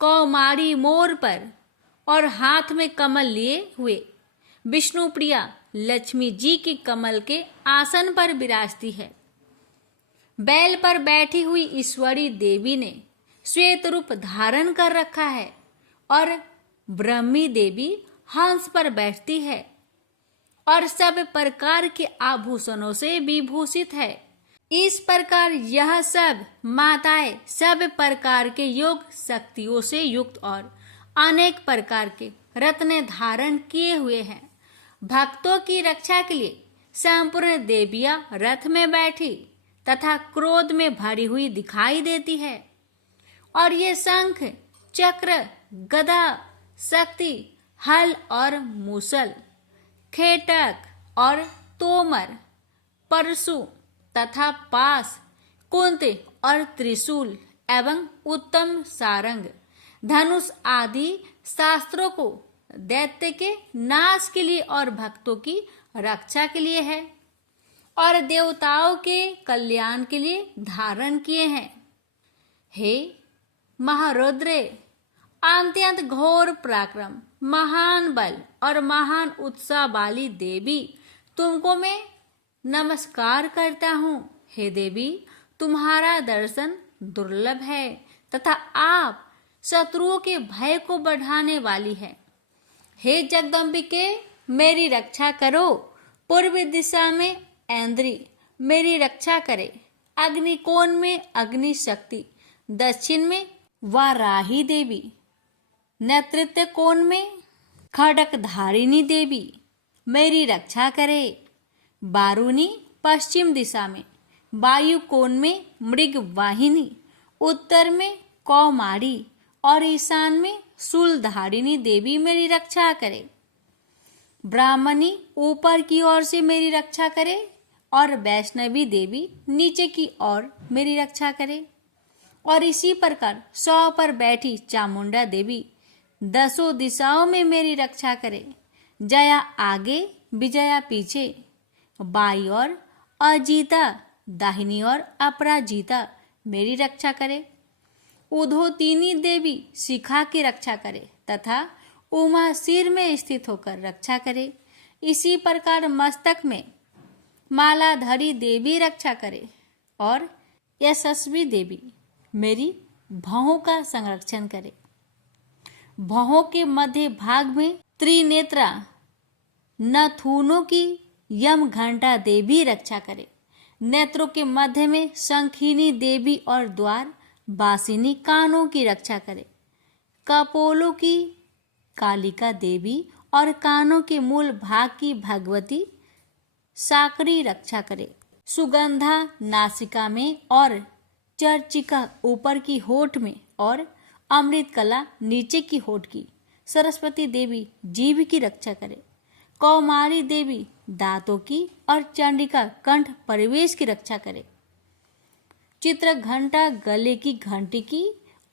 कौमारी मोर पर और हाथ में कमल लिए हुए विष्णु प्रिया लक्ष्मी जी की कमल के आसन पर विराजती है। बैल पर बैठी हुई ईश्वरी देवी ने श्वेत रूप धारण कर रखा है और ब्रह्मी देवी हंस पर बैठती है और सब प्रकार के आभूषणों से विभूषित है। इस प्रकार यह सब माताएं सब प्रकार के योग शक्तियों से युक्त और अनेक प्रकार के रत्न धारण किए हुए हैं। भक्तों की रक्षा के लिए संपूर्ण देवियां रथ में बैठी तथा क्रोध में भरी हुई दिखाई देती है और ये शंख, चक्र, गदा, शक्ति, हल और मूसल, खेटक और तोमर, परशु तथा पास, कुंत और त्रिशूल एवं उत्तम सारंग, धनुष आदि शास्त्रों को दैत्य के नाश के लिए और भक्तों की रक्षा के लिए है और देवताओं के कल्याण के लिए धारण किए हैं। हे महारुद्रे, अत्यंत घोर पराक्रम, महान बल और महान उत्साह वाली देवी, तुमको मैं नमस्कार करता हूँ। हे देवी, तुम्हारा दर्शन दुर्लभ है तथा आप शत्रुओं के भय को बढ़ाने वाली है। हे जगदम्बिके, मेरी रक्षा करो। पूर्व दिशा में ऐन्द्री मेरी रक्षा करे, अग्निकोण में अग्नि शक्ति, दक्षिण में वाराही देवी, नेतृत्व कोण में खड़क धारिणी देवी मेरी रक्षा करे। बारूनी पश्चिम दिशा में, वायु कोण में मृग वाहिनी, उत्तर में कौमारी और ईशान में शूलधारिणी देवी मेरी रक्षा करे। ब्राह्मणी ऊपर की ओर से मेरी रक्षा करे और वैष्णवी देवी नीचे की ओर मेरी रक्षा करे। और इसी प्रकार 100 पर बैठी चामुंडा देवी 10 दिशाओं में मेरी रक्षा करे। जया आगे विजया पीछे, बाई ओर अजीता, दाहिनी ओर अपराजिता मेरी रक्षा करे। उधोतिनी देवी शिखा की रक्षा करे तथा उमा सिर में स्थित होकर रक्षा करे। इसी प्रकार मस्तक में मालाधरी देवी रक्षा करे और यशस्वी देवी मेरी भौहों का संरक्षण करे। भौहों के मध्य भाग में त्रिनेत्रा नथुनों की यम घंटा देवी रक्षा करे। नेत्रों के मध्य में शंखिनी देवी और द्वार बासिनी कानों की रक्षा करे। कपोलों की कालिका देवी और कानों के मूल भाग की भगवती साकरी रक्षा करे। सुगंधा नासिका में और चर्चिका ऊपर की होठ में और अमृत कला नीचे की होठ की सरस्वती देवी जीभ की रक्षा करे। कौमारी देवी दांतों की और चंडिका कंठ परिवेश की रक्षा करे। चित्र घंटा गले की घंटी की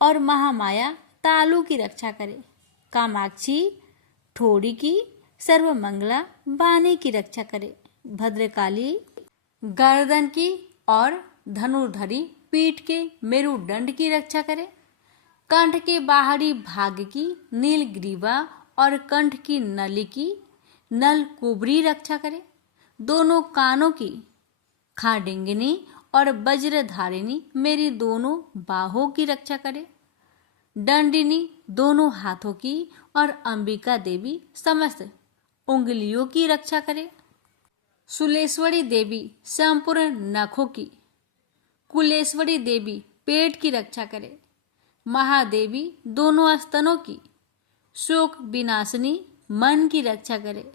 और महामाया तालू की रक्षा करे। कामाक्षी ठोड़ी की, सर्वमंगला बानी की रक्षा करे। भद्रकाली गर्दन की और धनुर्धरी पीठ के मेरुदंड की रक्षा करे। कंठ के बाहरी भाग की नीलग्रीवा और कंठ की नली की नल कुबरी रक्षा करे। दोनों कानों की खाडिंगिनी और वज्रधारिणी मेरी दोनों बाहों की रक्षा करे। दंडिनी दोनों हाथों की और अंबिका देवी समस्त उंगलियों की रक्षा करे। सुलेश्वरी देवी संपूर्ण नखों की, कुलेश्वरी देवी पेट की रक्षा करे। महादेवी दोनों स्तनों की, शोक विनाशिनी मन की रक्षा करे।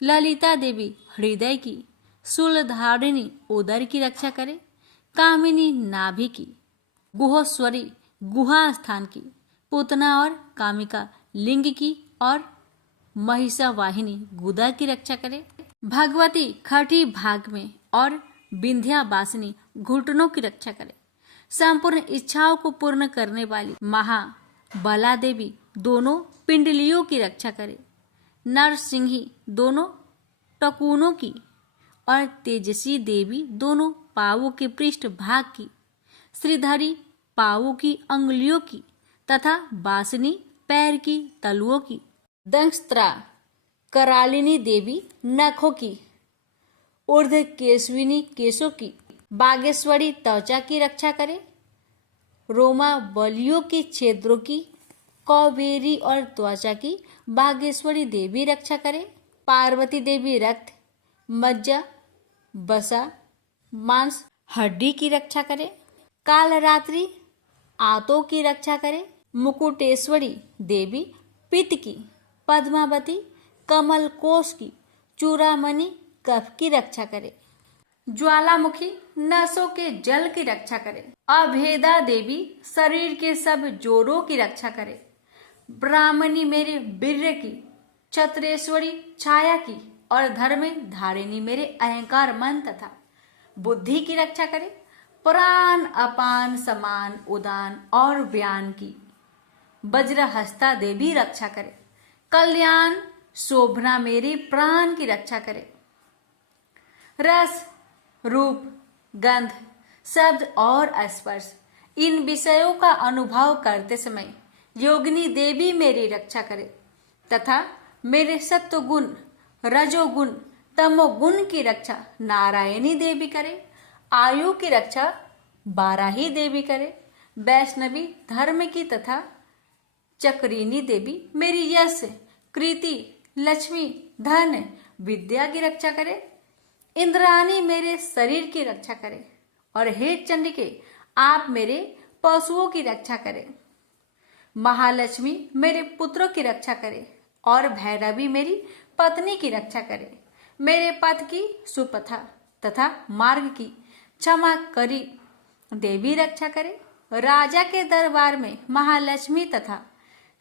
ललिता देवी हृदय की, शूलधारिणी उदर की रक्षा करे। कामिनी नाभि की, गुहोश्वरी गुहा स्थान की, पूतना और कामिका लिंग की और महिषावाहिनी गुदा की रक्षा करे। भगवती खटी भाग में और विंध्यावासिनी घुटनों की रक्षा करे। संपूर्ण इच्छाओं को पूर्ण करने वाली महाबला देवी दोनों पिंडलियों की रक्षा करे। नरसिंही दोनों टकुनों की और तेजसी देवी दोनों पावों के पृष्ठ भाग की, श्रीधरी पावों की अंगुलियों की तथा बासनी पैर की तलुओं की। दंष्ट्रा करालिनी देवी नखों की, ऊर्ध केशविनी केशों की, बागेश्वरी त्वचा की रक्षा करे। रोमा बलियों के छेद्रों की, कौबेरी और त्वचा की बागेश्वरी देवी रक्षा करे। पार्वती देवी रक्त, मज्जा, बसा, मांस, हड्डी की रक्षा करे। कालरात्रि आंतों की रक्षा करे। मुकुटेश्वरी देवी पित्त की, पद्मावती कमल कोश की, चूड़ामणि कफ की रक्षा करे। ज्वालामुखी नसों के जल की रक्षा करे। अभेदा देवी शरीर के सब जोड़ों की रक्षा करे। ब्राह्मणी मेरे वीर्य की, क्षत्रेश्वरी छाया की और धर्म धारिणी मेरे अहंकार मन तथा बुद्धि की रक्षा करे। प्राण अपान समान उदान और व्यान की वज्रहस्ता देवी रक्षा करे। कल्याण शोभना मेरे प्राण की रक्षा करे। रस, रूप, गंध, शब्द और स्पर्श इन विषयों का अनुभव करते समय योगिनी देवी मेरी रक्षा करे तथा मेरे सत्वगुण, रजोगुण, तमोगुण की रक्षा नारायणी देवी करे। आयु की रक्षा बाराही देवी करे। वैष्णवी धर्म की तथा चक्रिनी देवी मेरी यश, कृति, लक्ष्मी, धन, विद्या की रक्षा करे। इंद्राणी मेरे शरीर की रक्षा करे और हे चंडिके आप मेरे पशुओं की रक्षा करे। महालक्ष्मी मेरे पुत्रों की रक्षा करे और भैरवी मेरी पत्नी की रक्षा करे। मेरे पथ की सुपथा तथा मार्ग की क्षमा करी देवी रक्षा करे। राजा के दरबार में महालक्ष्मी तथा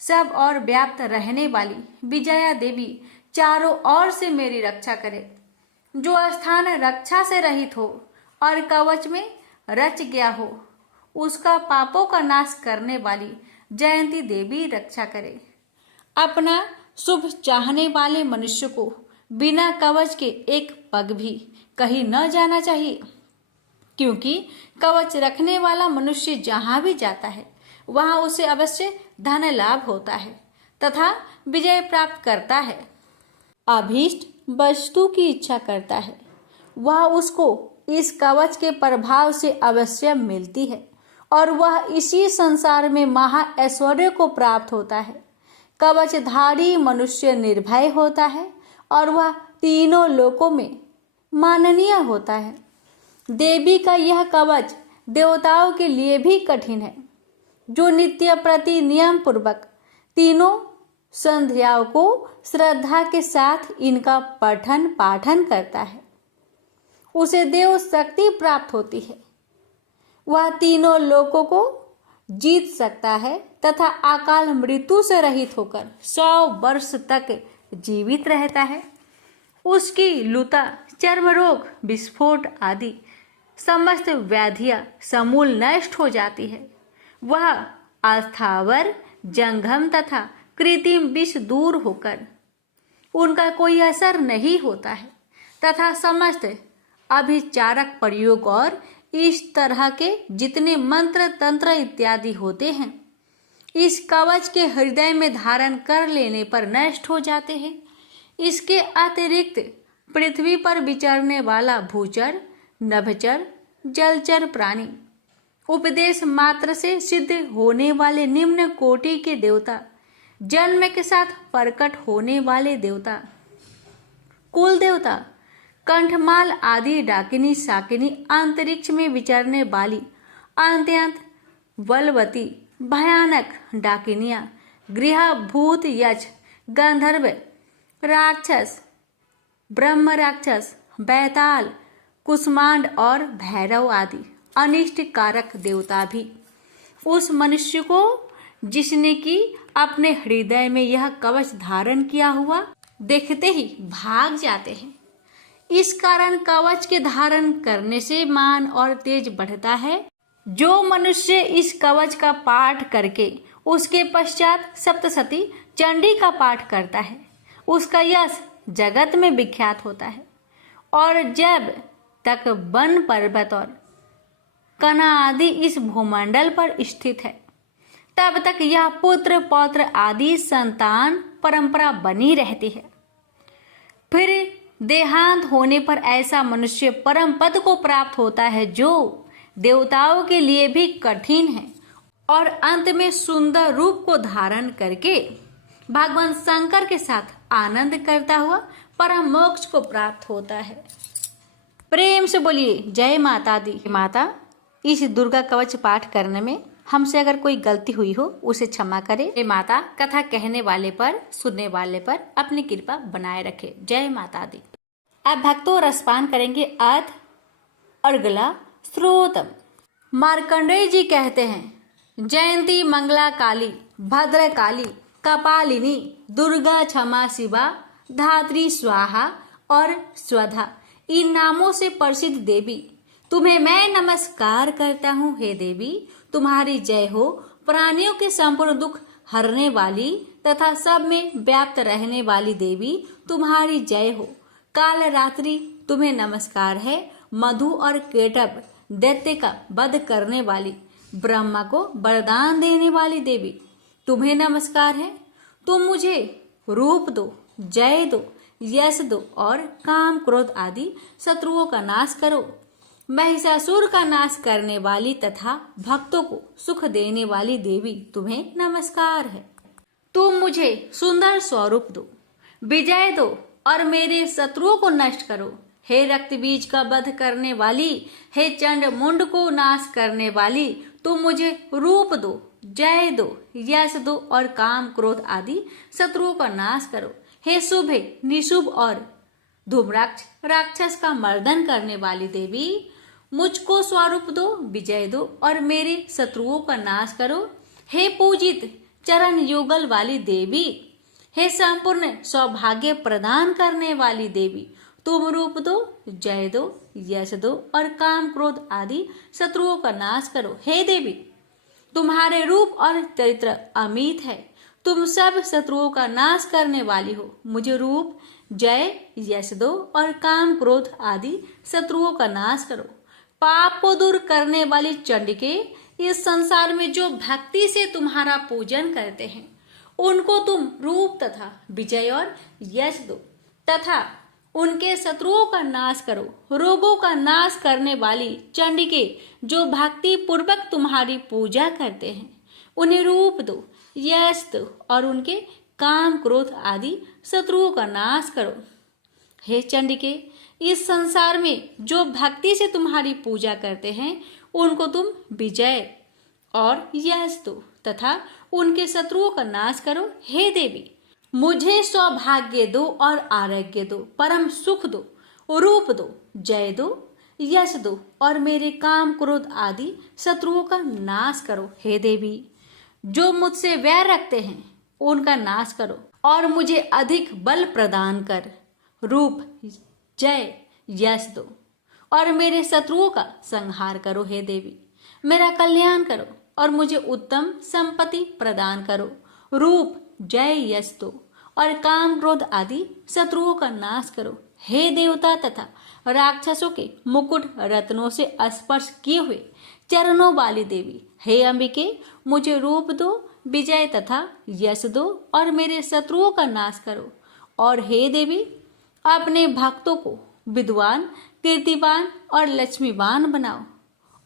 सब और व्याप्त रहने वाली विजया देवी चारों ओर से मेरी रक्षा करे। जो स्थान रक्षा से रहित हो और कवच में रच गया हो, उसका पापों का नाश करने वाली जयंती देवी रक्षा करे। अपना शुभ चाहने वाले मनुष्य को बिना कवच के एक पग भी कहीं न जाना चाहिए, क्योंकि कवच रखने वाला मनुष्य जहां भी जाता है वहां उसे अवश्य धन लाभ होता है तथा विजय प्राप्त करता है। अभीष्ट वस्तु की इच्छा करता है, वह उसको इस कवच के प्रभाव से अवश्य मिलती है और वह इसी संसार में महा ऐश्वर्य को प्राप्त होता है। कवचधारी मनुष्य निर्भय होता है और वह तीनों लोकों में माननीय होता है। देवी का यह कवच देवताओं के लिए भी कठिन है, जो नित्य प्रति नियम पूर्वक तीनों संध्याओं को श्रद्धा के साथ इनका पठन पाठन करता है, उसे देव शक्ति प्राप्त होती है। वह तीनों लोकों को जीत सकता है तथा अकाल मृत्यु से रहित होकर 100 वर्ष तक जीवित रहता है। उसकी लुता, चर्म रोग, विस्फोट आदि समस्त व्याधियां समूल नष्ट हो जाती है। वह अस्थावर, जंगम तथा कृत्रिम विष दूर होकर उनका कोई असर नहीं होता है तथा समस्त अभिचारक प्रयोग और इस तरह के जितने मंत्र तंत्र इत्यादि होते हैं, इस कवच के हृदय में धारण कर लेने पर नष्ट हो जाते हैं। इसके अतिरिक्त पृथ्वी पर विचरने वाला भूचर, नभचर, जलचर प्राणी, उपदेश मात्र से सिद्ध होने वाले निम्न कोटि के देवता, जन्म के साथ प्रकट होने वाले देवता, कुल देवता, कंठमाल आदि डाकिनी शाकिनी, अंतरिक्ष में विचरने वाली अत्यंत बलवती भयानक डाकिनियां, गृह भूत, यक्ष, गंधर्व, राक्षस, ब्रह्म राक्षस, बैताल, कुष्मांड और भैरव आदि अनिष्ट कारक देवता भी उस मनुष्य को, जिसने कि अपने हृदय में यह कवच धारण किया हुआ, देखते ही भाग जाते हैं। इस कारण कवच के धारण करने से मान और तेज बढ़ता है। जो मनुष्य इस कवच का पाठ करके उसके पश्चात सप्तशती चंडी का पाठ करता है, उसका यश जगत में विख्यात होता है। और जब तक वन पर्वत और कना आदि इस भूमंडल पर स्थित है, तब तक यह पुत्र पौत्र आदि संतान परंपरा बनी रहती है। फिर देहांत होने पर ऐसा मनुष्य परम पद को प्राप्त होता है, जो देवताओं के लिए भी कठिन है, और अंत में सुंदर रूप को धारण करके भगवान शंकर के साथ आनंद करता हुआ परम मोक्ष को प्राप्त होता है। प्रेम से बोलिए जय माता दी। माता, इस दुर्गा कवच पाठ करने में हमसे अगर कोई गलती हुई हो उसे क्षमा करे। जय माता, कथा कहने वाले पर, सुनने वाले पर अपनी कृपा बनाए रखे। जय माता दी। अब भक्तों रसपान करेंगे अर्थ और गला श्रोतम। मार्कंडेय जी कहते हैं, जयंती मंगला काली, भद्र काली, कपालिनी, दुर्गा, क्षमा शिवा, धात्री, स्वाहा और स्वधा, इन नामों से प्रसिद्ध देवी, तुम्हें मैं नमस्कार करता हूँ। हे देवी, तुम्हारी जय हो। प्राणियों के संपूर्ण दुख हरने वाली तथा सब में व्याप्त रहने वाली देवी, तुम्हारी जय हो। काल रात्रि तुम्हें नमस्कार है। मधु और केटभ दैत्य का वध करने वाली, ब्रह्मा को वरदान देने वाली देवी, तुम्हें नमस्कार है। तुम मुझे रूप दो, जय दो, यश दो और काम क्रोध आदि शत्रुओं का नाश करो। महिषासुर का नाश करने वाली तथा भक्तों को सुख देने वाली देवी, तुम्हें नमस्कार है। तुम मुझे सुंदर स्वरूप दो, विजय दो और मेरे शत्रुओं को नष्ट करो। हे रक्त बीज का वध करने वाली, हे चंड मुंड को नाश करने वाली, तुम मुझे रूप दो, जय दो, यश दो और काम क्रोध आदि शत्रुओं का नाश करो। हे शुभ, निशुभ और धूम्राक्ष राक्षस का मर्दन करने वाली देवी, मुझको स्वरूप दो, विजय दो और मेरे शत्रुओं का नाश करो। हे पूजित चरण युगल वाली देवी, हे संपूर्ण सौभाग्य प्रदान करने वाली देवी, तुम रूप दो, जय दो, यश दो और काम क्रोध आदि शत्रुओं का नाश करो। हे देवी, तुम्हारे रूप और चरित्र अमित है। तुम सब शत्रुओं का नाश करने वाली हो। मुझे रूप, जय, यश दो और काम क्रोध आदि शत्रुओं का नाश करो। पाप को दूर करने वाली चंडिके, इस संसार में जो भक्ति से तुम्हारा पूजन करते हैं उनको तुम रूप तथा विजय और यश दो तथा उनके शत्रुओं का नाश करो। रोगों का नाश करने वाली चंडिके, जो भक्ति पूर्वक तुम्हारी पूजा करते हैं उन्हें रूप दो, यश दो और उनके काम क्रोध आदि शत्रुओं का नाश करो। हे चंडिके, इस संसार में जो भक्ति से तुम्हारी पूजा करते हैं उनको तुम विजय और यश दो तथा उनके शत्रुओं का नाश करो। हे देवी, मुझे सौभाग्य दो और आरोग्य दो, परम सुख दो, रूप दो, जय दो, यश दो और मेरे काम क्रोध आदि शत्रुओं का नाश करो। हे देवी, जो मुझसे वैर रखते हैं उनका नाश करो और मुझे अधिक बल प्रदान कर रूप, जय, यश दो और मेरे शत्रुओं का संहार करो। हे देवी, मेरा कल्याण करो और मुझे उत्तम संपत्ति प्रदान करो। रूप, जय, यश दो और काम क्रोध आदि शत्रुओं का नाश करो। हे देवता तथा राक्षसों के मुकुट रत्नों से स्पर्श किए हुए चरणों वाली देवी, हे अंबिके, मुझे रूप दो, विजय तथा यश दो और मेरे शत्रुओं का नाश करो। और हे देवी, अपने भक्तों को विद्वान, कीर्तिवान और लक्ष्मीवान बनाओ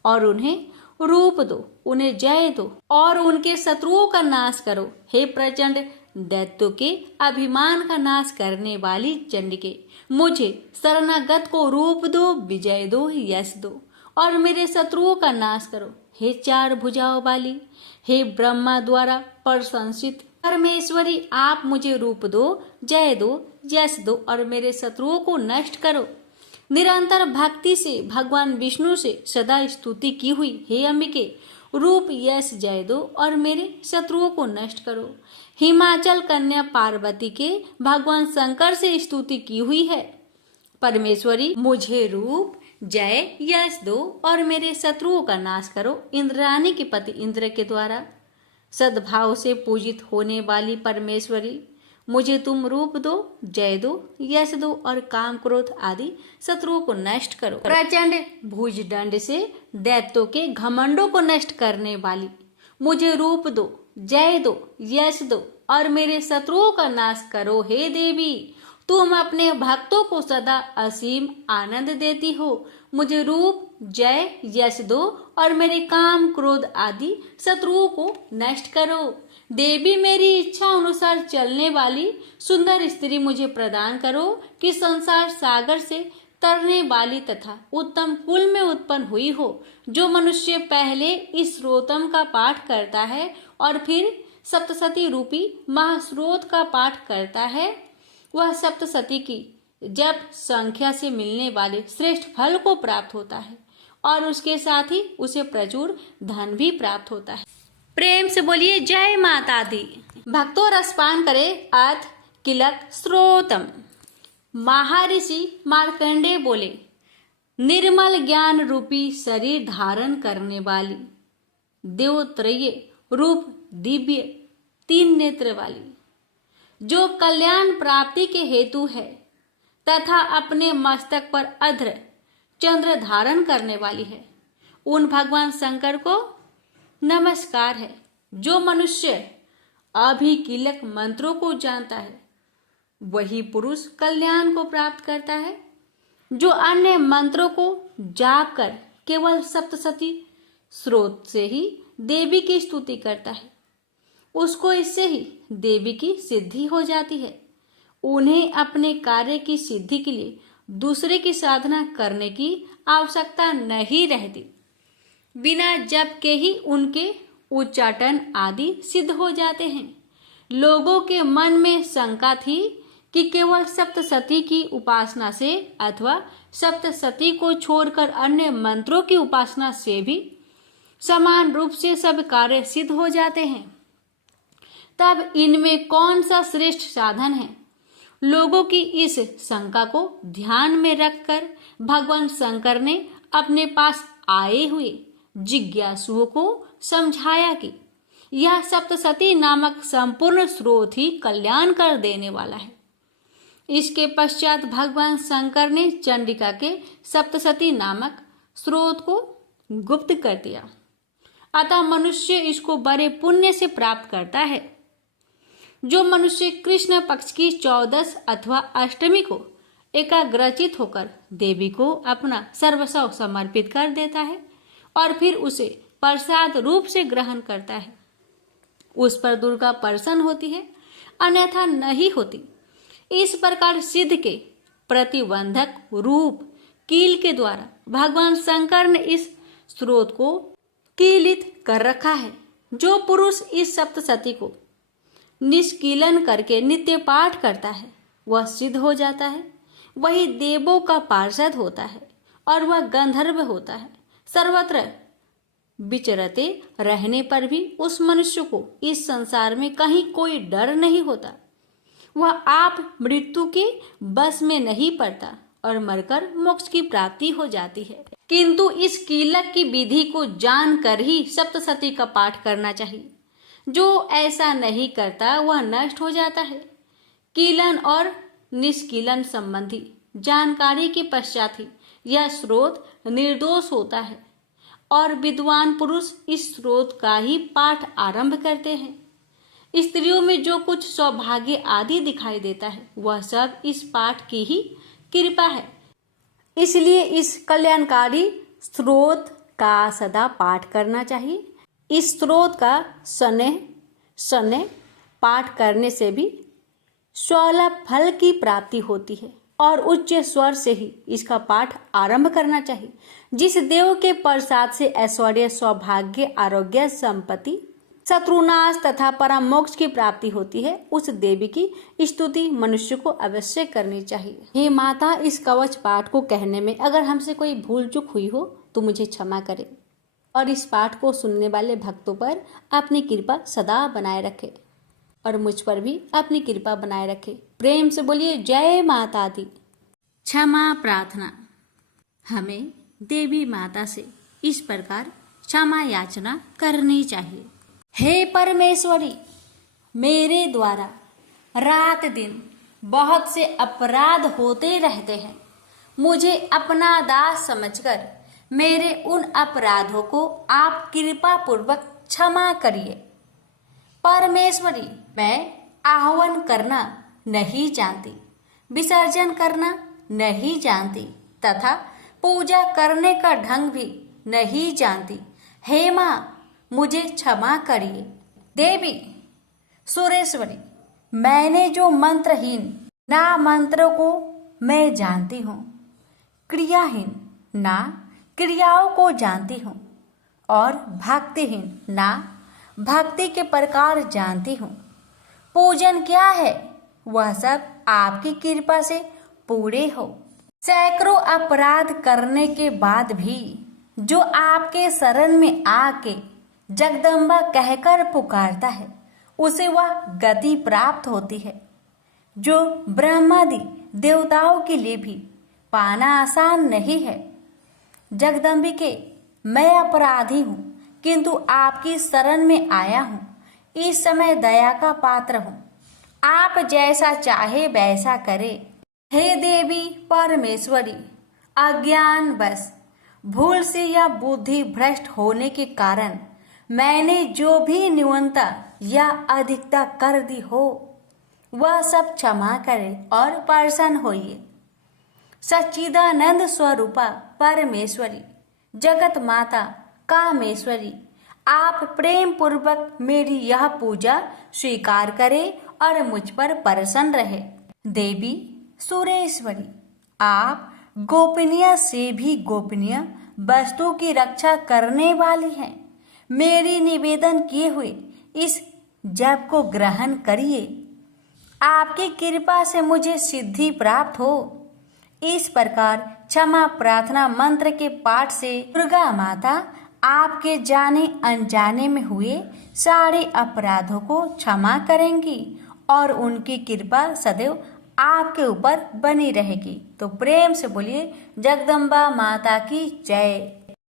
और उन्हें रूप दो, उन्हें जय दो और उनके शत्रुओं का नाश करो। हे प्रचंड दैत्यों के अभिमान का नाश करने वाली चंडिके, मुझे शरणागत को रूप दो, विजय दो, यश दो और मेरे शत्रुओं का नाश करो। हे चार भुजाओं वाली, हे ब्रह्मा द्वारा प्रशंसित परमेश्वरी, आप मुझे रूप दो, जय दो, यश दो और मेरे शत्रुओं को नष्ट करो। निरंतर भक्ति से भगवान विष्णु से सदा स्तुति की हुई हे अंबिके, रूप, यश, जय दो और मेरे शत्रुओं को नष्ट करो। हिमाचल कन्या पार्वती के भगवान शंकर से स्तुति की हुई है परमेश्वरी, मुझे रूप, जय, यश दो और मेरे शत्रुओं का नाश करो। इंद्राणी के पति इंद्र के द्वारा सद्भाव से पूजित होने वाली परमेश्वरी, मुझे तुम रूप दो, जय दो, यश दो और काम क्रोध आदि शत्रुओं को नष्ट करो। प्रचंड भुजदंड से दैत्यों के घमंडों को नष्ट करने वाली, मुझे रूप दो, जय दो, यश दो और मेरे शत्रुओं का नाश करो। हे देवी, तुम अपने भक्तों को सदा असीम आनंद देती हो। मुझे रूप, जय, यश दो और मेरे काम क्रोध आदि शत्रुओं को नष्ट करो। देवी, मेरी इच्छा अनुसार चलने वाली सुंदर स्त्री मुझे प्रदान करो कि संसार सागर से तरने वाली तथा उत्तम कुल में उत्पन्न हुई हो। जो मनुष्य पहले इस स्रोतम का पाठ करता है और फिर सप्तशती रूपी महास्रोत का पाठ करता है, वह सप्तशती की जप संख्या से मिलने वाले श्रेष्ठ फल को प्राप्त होता है और उसके साथ ही उसे प्रचुर धन भी प्राप्त होता है। प्रेम से बोलिए जय माता दी। भक्तों रसपान करे अथ किलक स्रोतम। महर्षि मार्कंडेय बोले, निर्मल ज्ञान रूपी शरीर धारण करने वाली, देवत्रय रूप दिव्य तीन नेत्र वाली, जो कल्याण प्राप्ति के हेतु है तथा अपने मस्तक पर अध्र चंद्र धारण करने वाली है, उन भगवान शंकर को नमस्कार है। जो मनुष्य अभिकीलक मंत्रों को जानता है वही पुरुष कल्याण को प्राप्त करता है। जो अन्य मंत्रों को जाप कर केवल सप्तशती स्रोत से ही देवी की स्तुति करता है, उसको इससे ही देवी की सिद्धि हो जाती है। उन्हें अपने कार्य की सिद्धि के लिए दूसरे की साधना करने की आवश्यकता नहीं रहती। बिना जप के ही उनके उच्चाटन आदि सिद्ध हो जाते हैं। लोगों के मन में शंका थी कि केवल सप्तशती की उपासना से अथवा सप्तशती को छोड़कर अन्य मंत्रों की उपासना से भी समान रूप से सब कार्य सिद्ध हो जाते हैं। तब इनमें कौन सा श्रेष्ठ साधन है? लोगों की इस शंका को ध्यान में रखकर भगवान शंकर ने अपने पास आए हुए जिज्ञासुओं को समझाया कि यह सप्तसती नामक संपूर्ण स्रोत ही कल्याण कर देने वाला है। इसके पश्चात भगवान शंकर ने चंडिका के सप्तसती नामक स्रोत को गुप्त कर दिया। अतः मनुष्य इसको बड़े पुण्य से प्राप्त करता है। जो मनुष्य कृष्ण पक्ष की 14 अथवा अष्टमी को एकाग्रचित होकर देवी को अपना सर्वस्व समर्पित कर देता है और फिर उसे प्रसाद रूप से ग्रहण करता है, उस पर दुर्गा प्रसन्न होती है, अन्यथा नहीं होती। इस प्रकार सिद्ध के प्रतिबंधक रूप कील के द्वारा भगवान शंकर ने इस स्रोत को कीलित कर रखा है। जो पुरुष इस सप्तसती को निष्कीलन करके नित्य पाठ करता है वह सिद्ध हो जाता है, वही देवों का पार्षद होता है और वह गंधर्व होता है। सर्वत्र विचरते रहने पर भी उस मनुष्य को इस संसार में कहीं कोई डर नहीं होता। वह आप मृत्यु के बस में नहीं पड़ता और मरकर मोक्ष की प्राप्ति हो जाती है। किंतु इस कीलक की विधि को जानकर ही सप्तसती का पाठ करना चाहिए। जो ऐसा नहीं करता वह नष्ट हो जाता है। कीलन और निष्कीलन संबंधी जानकारी के पश्चात ही यह स्रोत निर्दोष होता है और विद्वान पुरुष इस स्रोत का ही पाठ आरंभ करते हैं। स्त्रियों में जो कुछ सौभाग्य आदि दिखाई देता है वह सब इस पाठ की ही कृपा है। इसलिए इस कल्याणकारी स्रोत का सदा पाठ करना चाहिए। इस स्रोत का शनैः पाठ करने से भी 16 फल की प्राप्ति होती है और उच्च स्वर से ही इसका पाठ आरंभ करना चाहिए। जिस देव के प्रसाद से ऐश्वर्य, सौभाग्य, आरोग्य, संपत्ति, शत्रुनाश तथा परम मोक्ष की प्राप्ति होती है, उस देवी की स्तुति मनुष्य को अवश्य करनी चाहिए। हे माता, इस कवच पाठ को कहने में अगर हमसे कोई भूल चूक हुई हो तो मुझे क्षमा करें और इस पाठ को सुनने वाले भक्तों पर अपनी कृपा सदा बनाए रखे और मुझ पर भी अपनी कृपा बनाए रखे। प्रेम से बोलिए जय माता दी। क्षमा प्रार्थना। हमें देवी माता से इस प्रकार क्षमा याचना करनी चाहिए। हे परमेश्वरी, मेरे द्वारा रात दिन बहुत से अपराध होते रहते हैं। मुझे अपना दास समझकर मेरे उन अपराधों को आप कृपा पूर्वक क्षमा करिए। परमेश्वरी, मैं आह्वान करना नहीं जानती, विसर्जन करना नहीं जानती तथा पूजा करने का ढंग भी नहीं जानती। हे माँ, मुझे क्षमा करिए। देवी सुरेश्वरी, मैंने जो मंत्रहीन ना मंत्रों को मैं जानती हूँ, क्रियाहीन ना क्रियाओं को जानती हूँ और भक्तिहीन ना भक्ति के प्रकार जानती हूँ। पूजन क्या है वह सब आपकी कृपा से पूरे हो। सैकड़ों अपराध करने के बाद भी जो आपके शरण में आके जगदम्बा कहकर पुकारता है उसे वह गति प्राप्त होती है जो ब्रह्मादि देवताओं के लिए भी पाना आसान नहीं है। जगदम्बिके, मैं अपराधी हूँ किंतु आपकी शरण में आया हूँ। इस समय दया का पात्र हूँ, आप जैसा चाहे वैसा करे। हे देवी परमेश्वरी, अज्ञान बस भूल से या बुद्धि भ्रष्ट होने के कारण मैंने जो भी न्यूनता या अधिकता कर दी हो वह सब क्षमा करे और प्रसन्न होइए। सच्चिदानंद स्वरूपा परमेश्वरी, जगत माता कामेश्वरी, आप प्रेम पूर्वक मेरी यह पूजा स्वीकार करें और मुझ पर प्रसन्न रहे। देवी सुरेश्वरी, आप गोपनीय से भी गोपनीय वस्तु की रक्षा करने वाली हैं। मेरी निवेदन किए हुए इस जप को ग्रहण करिए। आपकी कृपा से मुझे सिद्धि प्राप्त हो। इस प्रकार क्षमा प्रार्थना मंत्र के पाठ से दुर्गा माता आपके जाने अनजाने में हुए सारे अपराधों को क्षमा करेंगी और उनकी कृपा सदैव आपके ऊपर बनी रहेगी। तो प्रेम से बोलिए जगदम्बा माता की जय।